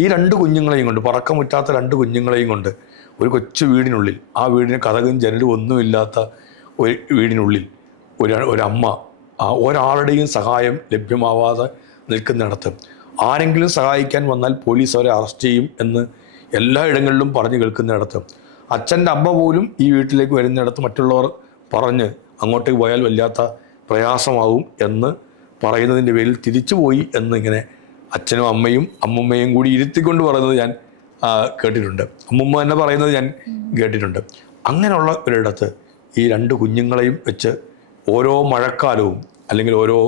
ഈ 2 കുഞ്ഞുങ്ങളെയും കൊണ്ട്, പറക്കമുറ്റാത്ത 2 കുഞ്ഞുങ്ങളെയും കൊണ്ട് ഒരു കൊച്ചു വീടിനുള്ളിൽ, ആ വീടിന് കതകും ജനലും ഒന്നുമില്ലാത്ത ഒരു വീടിനുള്ളിൽ ഒരമ്മ ഒരാളുടെയും സഹായം ലഭ്യമാവാതെ നിൽക്കുന്നിടത്ത് ആരെങ്കിലും സഹായിക്കാൻ വന്നാൽ പോലീസ് അവരെ അറസ്റ്റ് ചെയ്യും എന്ന് എല്ലായിടങ്ങളിലും പറഞ്ഞു കേൾക്കുന്നിടത്ത് അച്ഛൻ്റെ അമ്മ പോലും ഈ വീട്ടിലേക്ക് വരുന്നിടത്ത് മറ്റുള്ളവർ പറഞ്ഞ് അങ്ങോട്ടേക്ക് പോയാൽ വല്ലാത്ത പ്രയാസമാവും എന്ന് പറയുന്നതിൻ്റെ പേരിൽ തിരിച്ചുപോയി എന്നിങ്ങനെ അച്ഛനും അമ്മയും അമ്മുമ്മയും കൂടി ഇരുത്തിക്കൊണ്ട് പറയുന്നത് ഞാൻ കേട്ടിട്ടുണ്ട്. അമ്മുമ്മ തന്നെ പറയുന്നത് ഞാൻ കേട്ടിട്ടുണ്ട്. അങ്ങനെയുള്ള ഒരിടത്ത് ഈ രണ്ട് കുഞ്ഞുങ്ങളെയും വെച്ച് ഓരോ മഴക്കാലവും അല്ലെങ്കിൽ ഓരോ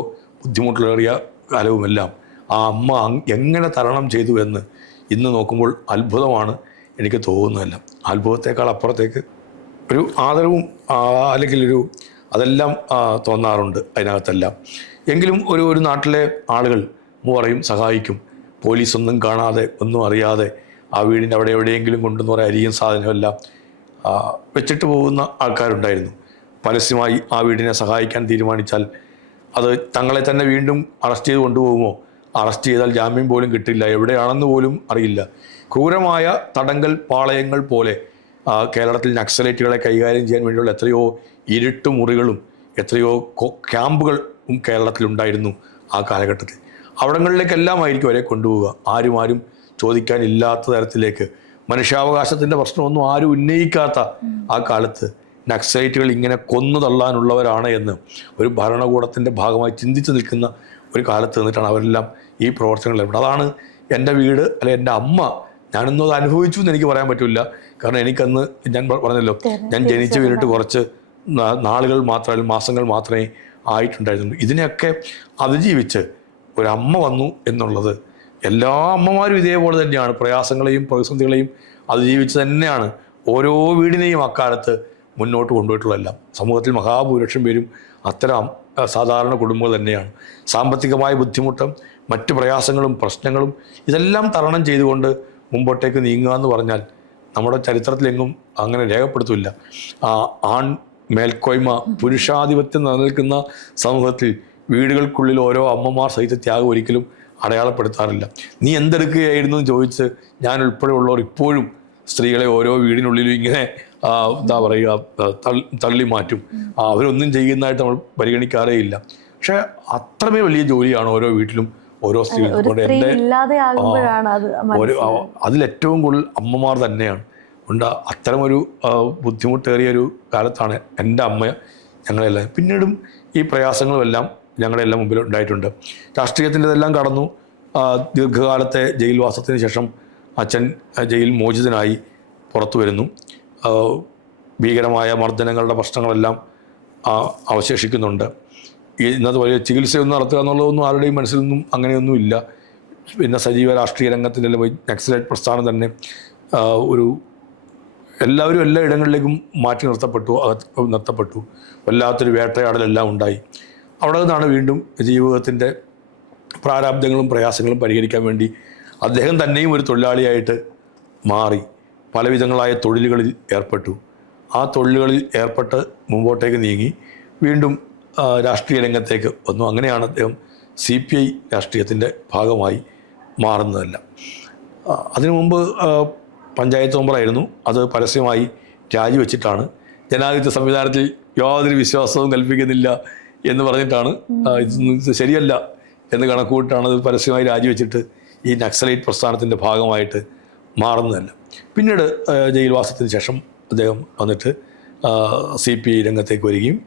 ബുദ്ധിമുട്ടേറിയ കാലവുമെല്ലാം ആ അമ്മ എങ്ങനെ തരണം ചെയ്തു എന്ന് ഇന്ന് നോക്കുമ്പോൾ അത്ഭുതമാണ് എനിക്ക് തോന്നുന്നതല്ല. അത്ഭുതത്തെക്കാൾ അപ്പുറത്തേക്ക് ഒരു ആദരവും അല്ലെങ്കിൽ അതെല്ലാം തോന്നാറുണ്ട് അതിനകത്തെല്ലാം. എങ്കിലും ഒരു നാട്ടിലെ ആളുകൾ പറയും സഹായിക്കും, പോലീസൊന്നും കാണാതെ ഒന്നും അറിയാതെ ആ വീടിൻ്റെ അവിടെ എവിടെയെങ്കിലും കൊണ്ടുവന്ന് പറയാൻ അരിയും സാധനമെല്ലാം വെച്ചിട്ട് പോകുന്ന ആൾക്കാരുണ്ടായിരുന്നു. പരസ്യമായി ആ വീടിനെ സഹായിക്കാൻ തീരുമാനിച്ചാൽ അത് തങ്ങളെ തന്നെ വീണ്ടും അറസ്റ്റ് ചെയ്ത് കൊണ്ടുപോകുമോ? അറസ്റ്റ് ചെയ്താൽ ജാമ്യം പോലും കിട്ടില്ല, എവിടെയാണെന്ന് പോലും അറിയില്ല. ക്രൂരമായ തടങ്കൽ പാളയങ്ങൾ പോലെ കേരളത്തിൽ നക്സലൈറ്റുകളെ കൈകാര്യം ചെയ്യാൻ വേണ്ടിയുള്ള എത്രയോ ഇരുട്ട് മുറികളും എത്രയോ ക്യാമ്പുകളും കേരളത്തിലുണ്ടായിരുന്നു ആ കാലഘട്ടത്തിൽ. അവിടങ്ങളിലേക്കെല്ലാം ആയിരിക്കും അവരെ കൊണ്ടുപോവുക. ആരും ചോദിക്കാനില്ലാത്ത തരത്തിലേക്ക് മനുഷ്യാവകാശത്തിൻ്റെ പ്രശ്നമൊന്നും ആരും ഉന്നയിക്കാത്ത ആ കാലത്ത് നക്സലൈറ്റുകൾ ഇങ്ങനെ കൊന്നു തള്ളാനുള്ളവരാണ് എന്ന് ഒരു ഭരണകൂടത്തിൻ്റെ ഭാഗമായി ചിന്തിച്ച് നിൽക്കുന്ന ഒരു കാലത്ത് നിന്നിട്ടാണ് അവരെല്ലാം ഈ പ്രവർത്തനങ്ങൾ ഏർപ്പെടുന്നത്. അതാണ് എൻ്റെ വീട് അല്ലെ എൻ്റെ അമ്മ, ഞാനൊന്നും അത് അനുഭവിച്ചു എന്ന് എനിക്ക് പറയാൻ പറ്റില്ല. കാരണം എനിക്കന്ന് ഞാൻ പറഞ്ഞല്ലോ, ഞാൻ ജനിച്ചു വീണിട്ട് കുറച്ച് നാളുകൾ മാത്രമല്ല മാസങ്ങൾ മാത്രമേ ആയിട്ടുണ്ടായിരുന്നുള്ളൂ. ഇതിനെയൊക്കെ അതിജീവിച്ച് ഒരമ്മ വന്നു എന്നുള്ളത് എല്ലാ അമ്മമാരും ഇതേപോലെ തന്നെയാണ്. പ്രയാസങ്ങളെയും പ്രതിസന്ധികളെയും അതിജീവിച്ച് തന്നെയാണ് ഓരോ വീടിനെയും അക്കാലത്ത് മുന്നോട്ട് കൊണ്ടുപോയിട്ടുള്ളതെല്ലാം. സമൂഹത്തിൽ മഹാഭൂരിപക്ഷം പേരും അത്തരം സാധാരണ കുടുംബങ്ങൾ തന്നെയാണ്. സാമ്പത്തികമായ ബുദ്ധിമുട്ടും മറ്റ് പ്രയാസങ്ങളും പ്രശ്നങ്ങളും ഇതെല്ലാം തരണം ചെയ്തുകൊണ്ട് മുമ്പോട്ടേക്ക് നീങ്ങുക എന്ന് പറഞ്ഞാൽ നമ്മുടെ ചരിത്രത്തിലെങ്ങും അങ്ങനെ രേഖപ്പെടുത്തില്ല. ആൺ മേൽക്കോയ്മ പുരുഷാധിപത്യം നിലനിൽക്കുന്ന സമൂഹത്തിൽ വീടുകൾക്കുള്ളിൽ ഓരോ അമ്മമാർ സഹിത ത്യാഗം ഒരിക്കലും അടയാളപ്പെടുത്താറില്ല. നീ എന്തെടുക്കുകയായിരുന്നു എന്ന് ചോദിച്ച് ഞാൻ ഉൾപ്പെടെയുള്ളവർ ഇപ്പോഴും സ്ത്രീകളെ ഓരോ വീടിനുള്ളിലും ഇങ്ങനെ എന്താ പറയുക തള്ളി മാറ്റും. അവരൊന്നും ചെയ്യുന്നതായിട്ട് നമ്മൾ പരിഗണിക്കാറേ ഇല്ല. പക്ഷെ അത്രമേ വലിയ ജോലിയാണ് ഓരോ വീട്ടിലും ഓരോ സ്ത്രീകൾക്കും. അതിലേറ്റവും കൂടുതൽ അമ്മമാർ തന്നെയാണ് ഉണ്ട്. അത്തരമൊരു ബുദ്ധിമുട്ടേറിയൊരു കാലത്താണ് എൻ്റെ അമ്മ ഞങ്ങളെല്ലാം. പിന്നീടും ഈ പ്രയാസങ്ങളുമെല്ലാം ഞങ്ങളെല്ലാം മുമ്പിൽ ഉണ്ടായിട്ടുണ്ട്. രാഷ്ട്രീയത്തിൻ്റെതെല്ലാം കടന്നു. ദീർഘകാലത്തെ ജയിൽവാസത്തിന് ശേഷം അച്ഛൻ ജയിൽ മോചിതനായി പുറത്തു വരുന്നു. ഭീകരമായ മർദ്ദനങ്ങളുടെ പ്രശ്നങ്ങളെല്ലാം അവശേഷിക്കുന്നുണ്ട്. ഇന്നത്തെ വലിയ ചികിത്സയൊന്നും നടത്തുക എന്നുള്ളതൊന്നും ആരുടെയും മനസ്സിൽ നിന്നും അങ്ങനെയൊന്നും ഇല്ല. പിന്നെ സജീവ രാഷ്ട്രീയ രംഗത്തിൻ്റെ നക്സലൈറ്റ് പ്രസ്ഥാനം തന്നെ എല്ലാവരും എല്ലാ ഇടങ്ങളിലേക്കും മാറ്റി നിർത്തപ്പെട്ടു. വല്ലാത്തൊരു വേട്ടയാടലെല്ലാം ഉണ്ടായി. അവിടെ നിന്നാണ് വീണ്ടും ജീവിതത്തിൻ്റെ പ്രാരാബ്ദങ്ങളും പ്രയാസങ്ങളും പരിഹരിക്കാൻ വേണ്ടി അദ്ദേഹം തന്നെയും ഒരു തൊഴിലാളിയായിട്ട് മാറി പലവിധങ്ങളായ തൊഴിലുകളിൽ ഏർപ്പെട്ടു. ആ തൊഴിലുകളിൽ ഏർപ്പെട്ട് മുമ്പോട്ടേക്ക് നീങ്ങി വീണ്ടും രാഷ്ട്രീയ രംഗത്തേക്ക് വന്നു. അങ്ങനെയാണ് അദ്ദേഹം CPI രാഷ്ട്രീയത്തിൻ്റെ ഭാഗമായി മാറുന്നതല്ല. അതിനു മുമ്പ് പഞ്ചായത്ത് മെമ്പറായിരുന്നു. അത് പരസ്യമായി രാജിവെച്ചിട്ടാണ്, ജനാധിപത്യ സംവിധാനത്തിൽ യാതൊരു വിശ്വാസവും കൽപ്പിക്കുന്നില്ല എന്ന് പറഞ്ഞിട്ടാണ്, ഇത് ശരിയല്ല എന്ന് കണക്കുകൂട്ടാണ് അത് പരസ്യമായി രാജിവെച്ചിട്ട് ഈ നക്സലൈറ്റ് പ്രസ്ഥാനത്തിൻ്റെ ഭാഗമായിട്ട് മാറുന്നതല്ല. പിന്നീട് ജയിൽവാസത്തിന് ശേഷം അദ്ദേഹം വന്നിട്ട് CPI രംഗത്തേക്ക് വരികയും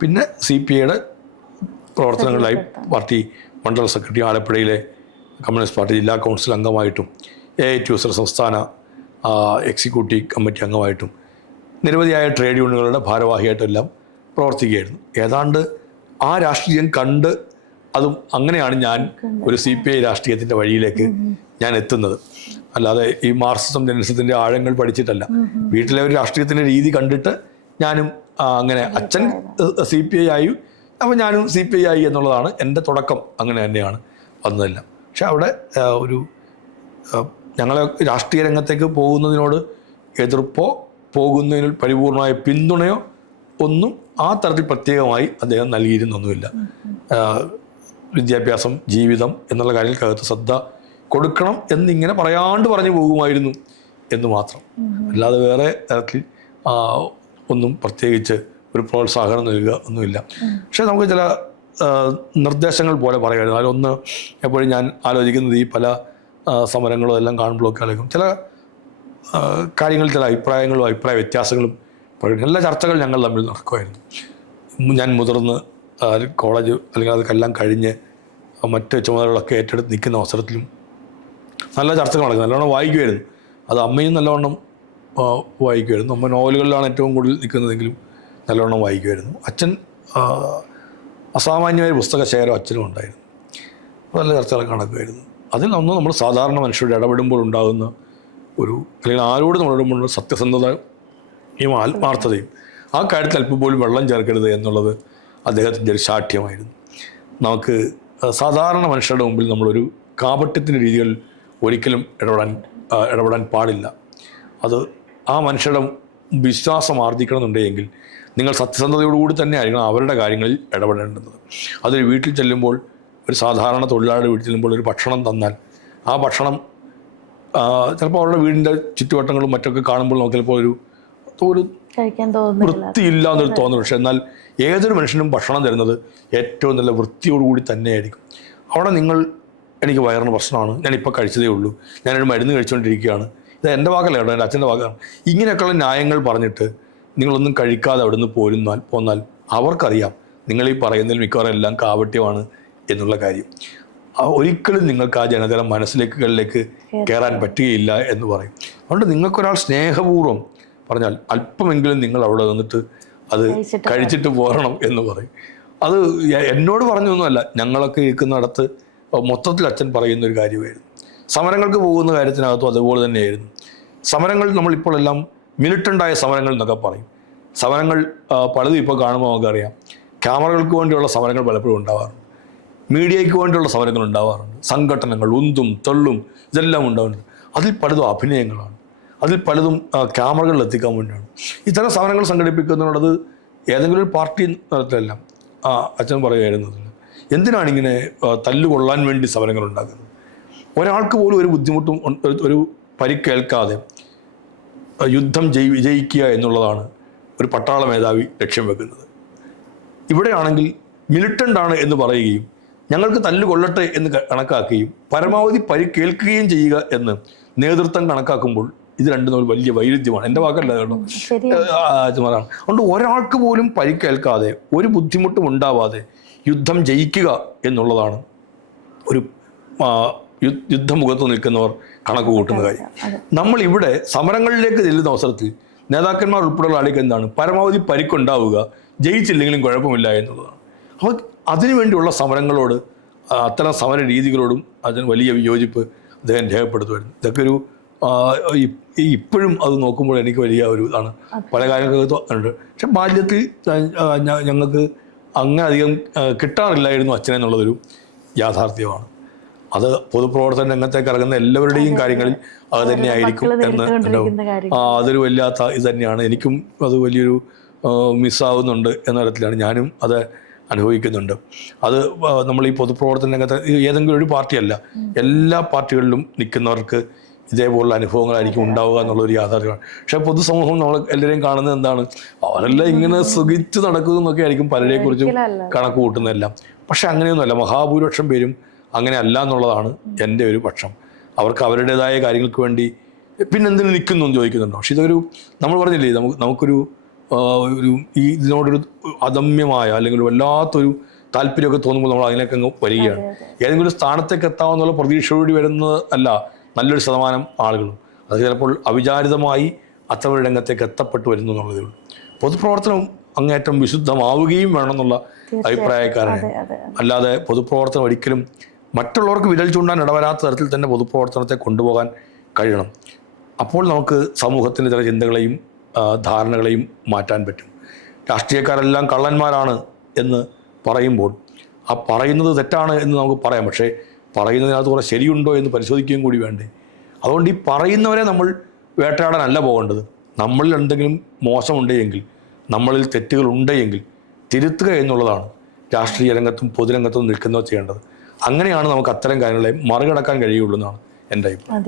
പിന്നെ CPIയുടെ പ്രവർത്തനങ്ങളിലായി പാർട്ടി മണ്ഡലം സെക്രട്ടറി, ആലപ്പുഴയിലെ കമ്മ്യൂണിസ്റ്റ് പാർട്ടി ജില്ലാ കൗൺസിൽ അംഗമായിട്ടും AITUSR സംസ്ഥാന എക്സിക്യൂട്ടീവ് കമ്മിറ്റി അംഗമായിട്ടും നിരവധിയായ ട്രേഡ് യൂണിയനുകളുടെ ഭാരവാഹിയായിട്ടും എല്ലാം പ്രവർത്തിക്കുകയായിരുന്നു. ഏതാണ്ട് ആ രാഷ്ട്രീയം കണ്ട് അതും അങ്ങനെയാണ് ഞാൻ ഒരു CPI രാഷ്ട്രീയത്തിൻ്റെ വഴിയിലേക്ക് ഞാൻ എത്തുന്നത്. അല്ലാതെ ഈ മാർക്സിസം ലെനിനിസത്തിൻ്റെ ആഴങ്ങൾ പഠിച്ചിട്ടല്ല. വീട്ടിലെ ഒരു രാഷ്ട്രീയത്തിൻ്റെ രീതി കണ്ടിട്ട് ഞാനും അങ്ങനെ അച്ഛൻ CPI ആയി, അപ്പോൾ ഞാനും CPI ആയി എന്നുള്ളതാണ് എൻ്റെ തുടക്കം. അങ്ങനെ തന്നെയാണ് വന്നതല്ല. പക്ഷെ അവിടെ ഞങ്ങളെ രാഷ്ട്രീയ രംഗത്തേക്ക് പോകുന്നതിനോട് എതിർപ്പോ പോകുന്നതിന് പരിപൂർണമായ പിന്തുണയോ ഒന്നും ആ തരത്തിൽ പ്രത്യേകമായി അദ്ദേഹം നൽകിയിരുന്നൊന്നുമില്ല. വിദ്യാഭ്യാസം, ജീവിതം എന്നുള്ള കാര്യങ്ങൾക്കകത്ത് ശ്രദ്ധ കൊടുക്കണം എന്നിങ്ങനെ പറയാണ്ട് പറഞ്ഞു പോകുമായിരുന്നു എന്ന് മാത്രം. അല്ലാതെ വേറെ തരത്തിൽ ഒന്നും പ്രത്യേകിച്ച് ഒരു പ്രോത്സാഹനം നൽകുക ഒന്നുമില്ല. പക്ഷേ നമുക്ക് ചില നിർദ്ദേശങ്ങൾ പോലെ പറയുമായിരുന്നു. അതിലൊന്ന് എപ്പോഴും ഞാൻ ആലോചിക്കുന്നത് ഈ പല സമരങ്ങളും എല്ലാം കാണുമ്പോഴൊക്കെ ആലോചിക്കും ചില കാര്യങ്ങളിൽ ചില അഭിപ്രായങ്ങളും അഭിപ്രായ വ്യത്യാസങ്ങളും പറയുന്നത്. എല്ലാ ചർച്ചകൾ ഞങ്ങൾ തമ്മിൽ നടക്കുമായിരുന്നു. ഞാൻ മുതിർന്ന് കോളേജ് അല്ലെങ്കിൽ അതൊക്കെല്ലാം കഴിഞ്ഞ് മറ്റ് ചുമതലകളൊക്കെ ഏറ്റെടുത്ത് നിൽക്കുന്ന അവസരത്തിലും നല്ല ചർച്ചകൾ നടക്കും. നല്ലവണ്ണം വായിക്കുമായിരുന്നു. അത് അമ്മയും നല്ലവണ്ണം വായിക്കുമായിരുന്നു. അമ്മ നോവലുകളിലാണ് ഏറ്റവും കൂടുതൽ നിൽക്കുന്നതെങ്കിലും നല്ലവണ്ണം വായിക്കുമായിരുന്നു. അച്ഛൻ അസാമാന്യമായ പുസ്തകശേഖരം അച്ഛനും ഉണ്ടായിരുന്നു. നല്ല ചർച്ചകളൊക്കെ നടക്കുമായിരുന്നു. അതിൽ ഒന്ന് നമ്മൾ സാധാരണ മനുഷ്യരുടെ ഇടപെടുമ്പോൾ ഉണ്ടാകുന്ന ഒരു അല്ലെങ്കിൽ ആരോട് നമ്മൾ ഇടപെടുമ്പോൾ സത്യസന്ധതയും ആത്മാർത്ഥതയും ആ കാര്യത്തിൽ അല്പം പോലും വെള്ളം ചേർക്കരുത് എന്നുള്ളത് അദ്ദേഹത്തിൻ്റെ ഒരു ശാഠ്യമായിരുന്നു. നമുക്ക് സാധാരണ മനുഷ്യരുടെ മുമ്പിൽ നമ്മളൊരു കാപട്യത്തിൻ്റെ രീതികൾ ഒരിക്കലും ഇടപെടാൻ പാടില്ല. അത് ആ മനുഷ്യരുടെ വിശ്വാസം ആർജിക്കണമെന്നുണ്ടെങ്കിൽ നിങ്ങൾ സത്യസന്ധതയോടുകൂടി തന്നെ ആയിരിക്കണം അവരുടെ കാര്യങ്ങളിൽ ഇടപെടേണ്ടത്. അതൊരു വീട്ടിൽ ചെല്ലുമ്പോൾ, ഒരു സാധാരണ തൊഴിലാളിയുടെ വീട്ടിൽ ചെല്ലുമ്പോൾ ഒരു ഭക്ഷണം തന്നാൽ ആ ഭക്ഷണം ചിലപ്പോൾ അവരുടെ വീടിൻ്റെ ചുറ്റുവട്ടങ്ങളും മറ്റൊക്കെ കാണുമ്പോൾ നമുക്ക് ചിലപ്പോൾ ഒരു വൃത്തിയില്ല എന്നൊരു തോന്നുന്നു. പക്ഷെ എന്നാൽ ഏതൊരു മനുഷ്യനും ഭക്ഷണം തരുന്നത് ഏറ്റവും നല്ല വൃത്തിയോടുകൂടി തന്നെയായിരിക്കും. അവിടെ നിങ്ങൾ എനിക്ക് വയറിന് പ്രശ്നമാണ്, ഞാനിപ്പോൾ കഴിച്ചതേ ഉള്ളൂ, ഞാനൊരു മരുന്ന് കഴിച്ചുകൊണ്ടിരിക്കുകയാണ്, ഇത് എൻ്റെ വാക്കല്ല കേട്ടോ, എൻ്റെ അച്ഛൻ്റെ വാക്കാണ്, ഇങ്ങനെയൊക്കെയുള്ള ന്യായങ്ങൾ പറഞ്ഞിട്ട് നിങ്ങളൊന്നും കഴിക്കാതെ അവിടെ നിന്ന് പോന്നാൽ അവർക്കറിയാം നിങ്ങൾ ഈ പറയുന്നതിൽ മിക്കവാറും എല്ലാം കാപട്യമാണ് എന്നുള്ള കാര്യം. ഒരിക്കലും നിങ്ങൾക്ക് ആ ജനതയുടെ മനസ്സിലേക്ക് കയറാൻ പറ്റുകയില്ല എന്ന് പറയും. അതുകൊണ്ട് നിങ്ങൾക്കൊരാൾ സ്നേഹപൂർവ്വം പറഞ്ഞാൽ അല്പമെങ്കിലും നിങ്ങൾ അവിടെ നിന്നിട്ട് അത് കഴിച്ചിട്ട് പോരണം എന്ന് പറയും. അത് എന്നോട് പറഞ്ഞൊന്നുമല്ല, ഞങ്ങളൊക്കെ ഇരിക്കുന്നിടത്ത് മൊത്തത്തിൽ അച്ഛൻ പറയുന്നൊരു കാര്യമായിരുന്നു. സമരങ്ങൾക്ക് പോകുന്ന കാര്യത്തിനകത്തും അതുപോലെ തന്നെയായിരുന്നു. സമരങ്ങൾ നമ്മളിപ്പോൾ എല്ലാം മിലിറ്റൻ്റായ സമരങ്ങൾ എന്നൊക്കെ പറയും. സമരങ്ങൾ പലതും ഇപ്പോൾ കാണുമ്പോൾ നമുക്കറിയാം. ക്യാമറകൾക്ക് വേണ്ടിയുള്ള സമരങ്ങൾ പലപ്പോഴും ഉണ്ടാവാറുണ്ട്, മീഡിയയ്ക്ക് വേണ്ടിയുള്ള സമരങ്ങൾ ഉണ്ടാവാറുണ്ട്, സംഘടനകൾ ഉന്തും തള്ളും ഇതെല്ലാം ഉണ്ടാവുന്നുണ്ട്. അതിൽ പലതും അഭിനയങ്ങളാണ്, അതിൽ പലതും ക്യാമറകളിൽ എത്തിക്കാൻ വേണ്ടിയാണ് ഇത്തരം സമരങ്ങൾ സംഘടിപ്പിക്കുന്നതോടത് ഏതെങ്കിലും ഒരു പാർട്ടി തലത്തിലല്ല. അച്ഛൻ പറയുമായിരുന്നു, എന്തിനാണ് ഇങ്ങനെ തല്ലുകൊള്ളാൻ വേണ്ടി സമരങ്ങൾ ഉണ്ടാക്കുന്നത്? ഒരാൾക്ക് പോലും ഒരു ബുദ്ധിമുട്ടും ഒരു പരിക്കേൽക്കാതെ യുദ്ധം വിജയിക്കുക എന്നുള്ളതാണ് ഒരു പട്ടാള മേധാവി ലക്ഷ്യം വെക്കുന്നത്. ഇവിടെയാണെങ്കിൽ മിലിറ്റൻ്റ് ആണ് എന്ന് പറയുകയും ഞങ്ങൾക്ക് തല്ലുകൊള്ളട്ടെ എന്ന് കണക്കാക്കുകയും പരമാവധി പരിക്കേൽക്കുകയും ചെയ്യുക എന്ന് നേതൃത്വം കണക്കാക്കുമ്പോൾ ഇത് രണ്ടും തമ്മിൽ വലിയ വൈരുദ്ധ്യമാണ്. എൻ്റെ വാക്കല്ല കേട്ടോ, അതുകൊണ്ട് ഒരാൾക്ക് പോലും പരിക്കേൽക്കാതെ ഒരു ബുദ്ധിമുട്ടും ഉണ്ടാവാതെ യുദ്ധം ജയിക്കുക എന്നുള്ളതാണ് ഒരു യുദ്ധമുഖത്ത് നിൽക്കുന്നവർ കണക്ക് കൂട്ടുന്ന കാര്യം. നമ്മൾ ഇവിടെ സമരങ്ങളിലേക്ക് ചെല്ലുന്ന അവസരത്തിൽ നേതാക്കന്മാർ ഉൾപ്പെടെയുള്ള ആളുകൾ എന്താണ്, പരമാവധി പരിക്കുണ്ടാവുക, ജയിച്ചില്ലെങ്കിലും കുഴപ്പമില്ല എന്നുള്ളതാണ്. അപ്പോൾ അതിനുവേണ്ടിയുള്ള സമരങ്ങളോട്, അത്തരം സമര രീതികളോടും അതിന് വലിയ വിയോജിപ്പ് അദ്ദേഹം രേഖപ്പെടുത്തുമായിരുന്നു. ഇതൊക്കെ ഒരു ഇപ്പോഴും അത് നോക്കുമ്പോൾ എനിക്ക് വലിയ ഒരു ഇതാണ്. പല കാര്യങ്ങളൊക്കെ തോന്നുന്നുണ്ട്. പക്ഷെ ബാല്യത്തിൽ ഞങ്ങൾക്ക് അങ്ങനെ അധികം കിട്ടാറില്ലായിരുന്നു അച്ഛനെ എന്നുള്ളതൊരു യാഥാർത്ഥ്യമാണ്. അത് പൊതുപ്രവർത്തന രംഗത്തേക്ക് ഇറങ്ങുന്ന എല്ലാവരുടെയും കാര്യങ്ങളിൽ അത് തന്നെയായിരിക്കും എന്ന് അതൊരു വല്ലാത്ത ഇത് തന്നെയാണ്. എനിക്കും അത് വലിയൊരു മിസ്സാവുന്നുണ്ട് എന്ന തരത്തിലാണ് ഞാനും അത് അനുഭവിക്കുന്നുണ്ട്. അത് നമ്മൾ ഈ പൊതുപ്രവർത്തന രംഗത്ത് ഏതെങ്കിലും ഒരു പാർട്ടിയല്ല, എല്ലാ പാർട്ടികളിലും നിൽക്കുന്നവർക്ക് ഇതേപോലുള്ള അനുഭവങ്ങളായിരിക്കും ഉണ്ടാവുക എന്നുള്ളൊരു യാഥാർത്ഥ്യമാണ്. പക്ഷേ പൊതുസമൂഹം നമ്മൾ എല്ലാവരെയും കാണുന്നത് എന്താണ്, അവരെല്ലാം ഇങ്ങനെ സുഖിച്ച് നടക്കുന്നതൊക്കെ ആയിരിക്കും പലരെക്കുറിച്ചും കണക്ക് കൂട്ടുന്നതെല്ലാം. പക്ഷെ അങ്ങനെയൊന്നുമല്ല, മഹാഭൂരിപക്ഷം പേരും അങ്ങനെ അല്ല എന്നുള്ളതാണ് എൻ്റെ ഒരു പക്ഷം. അവർക്ക് അവരുടേതായ കാര്യങ്ങൾക്ക് വേണ്ടി പിന്നെന്തിനു നിൽക്കുന്നു എന്ന് ചോദിക്കുന്നുണ്ടോ? പക്ഷെ ഇതൊരു നമ്മൾ പറഞ്ഞില്ലേ, നമുക്കൊരു ഇതിനോടൊരു അദമ്യമായ അല്ലെങ്കിൽ വല്ലാത്തൊരു താല്പര്യമൊക്കെ തോന്നുമ്പോൾ നമ്മൾ അതിനൊക്കെ അങ്ങ് വരികയാണ്. ഏതെങ്കിലും ഒരു സ്ഥാനത്തേക്ക് എത്താമെന്നുള്ള പ്രതീക്ഷയോടെ വരുന്നത് അല്ല നല്ലൊരു ശതമാനം ആളുകളും. അത് ചിലപ്പോൾ അവിചാരിതമായി അത്തരം രംഗത്തേക്ക് എത്തപ്പെട്ടു വരുന്നു എന്നുള്ളതേ ഉള്ളൂ. പൊതുപ്രവർത്തനം അങ്ങേറ്റം വിശുദ്ധമാവുകയും വേണമെന്നുള്ള അഭിപ്രായക്കാരാണ്. അല്ലാതെ പൊതുപ്രവർത്തനം ഒരിക്കലും മറ്റുള്ളവർക്ക് വിരൽ ചൂണ്ടാൻ ഇടവരാത്ത തരത്തിൽ തന്നെ പൊതുപ്രവർത്തനത്തെ കൊണ്ടുപോകാൻ കഴിയണം. അപ്പോൾ നമുക്ക് സമൂഹത്തിൻ്റെ ചില ചിന്തകളെയും ധാരണകളെയും മാറ്റാൻ പറ്റും. രാഷ്ട്രീയക്കാരെല്ലാം കള്ളന്മാരാണ് എന്ന് പറയുമ്പോൾ ആ പറയുന്നത് തെറ്റാണ് എന്ന് നമുക്ക് പറയാം. പക്ഷേ പറയുന്നതിനകത്ത് കുറേ ശരിയുണ്ടോ എന്ന് പരിശോധിക്കുകയും കൂടി വേണ്ടേ? അതുകൊണ്ട് ഈ പറയുന്നവരെ നമ്മൾ വേട്ടയാടാനല്ല പോകേണ്ടത്. നമ്മളിൽ എന്തെങ്കിലും മോശമുണ്ടെങ്കിൽ, നമ്മളിൽ തെറ്റുകൾ ഉണ്ടെങ്കിൽ തിരുത്തുക എന്നുള്ളതാണ് രാഷ്ട്രീയ രംഗത്തും പൊതുരംഗത്തും നിൽക്കുന്നവർ ചെയ്യേണ്ടത്. അങ്ങനെയാണ് നമുക്ക് അത്തരം കാര്യങ്ങളെ മറികടക്കാൻ കഴിയുള്ളൂ എന്നാണ് എൻ്റെ അഭിപ്രായം.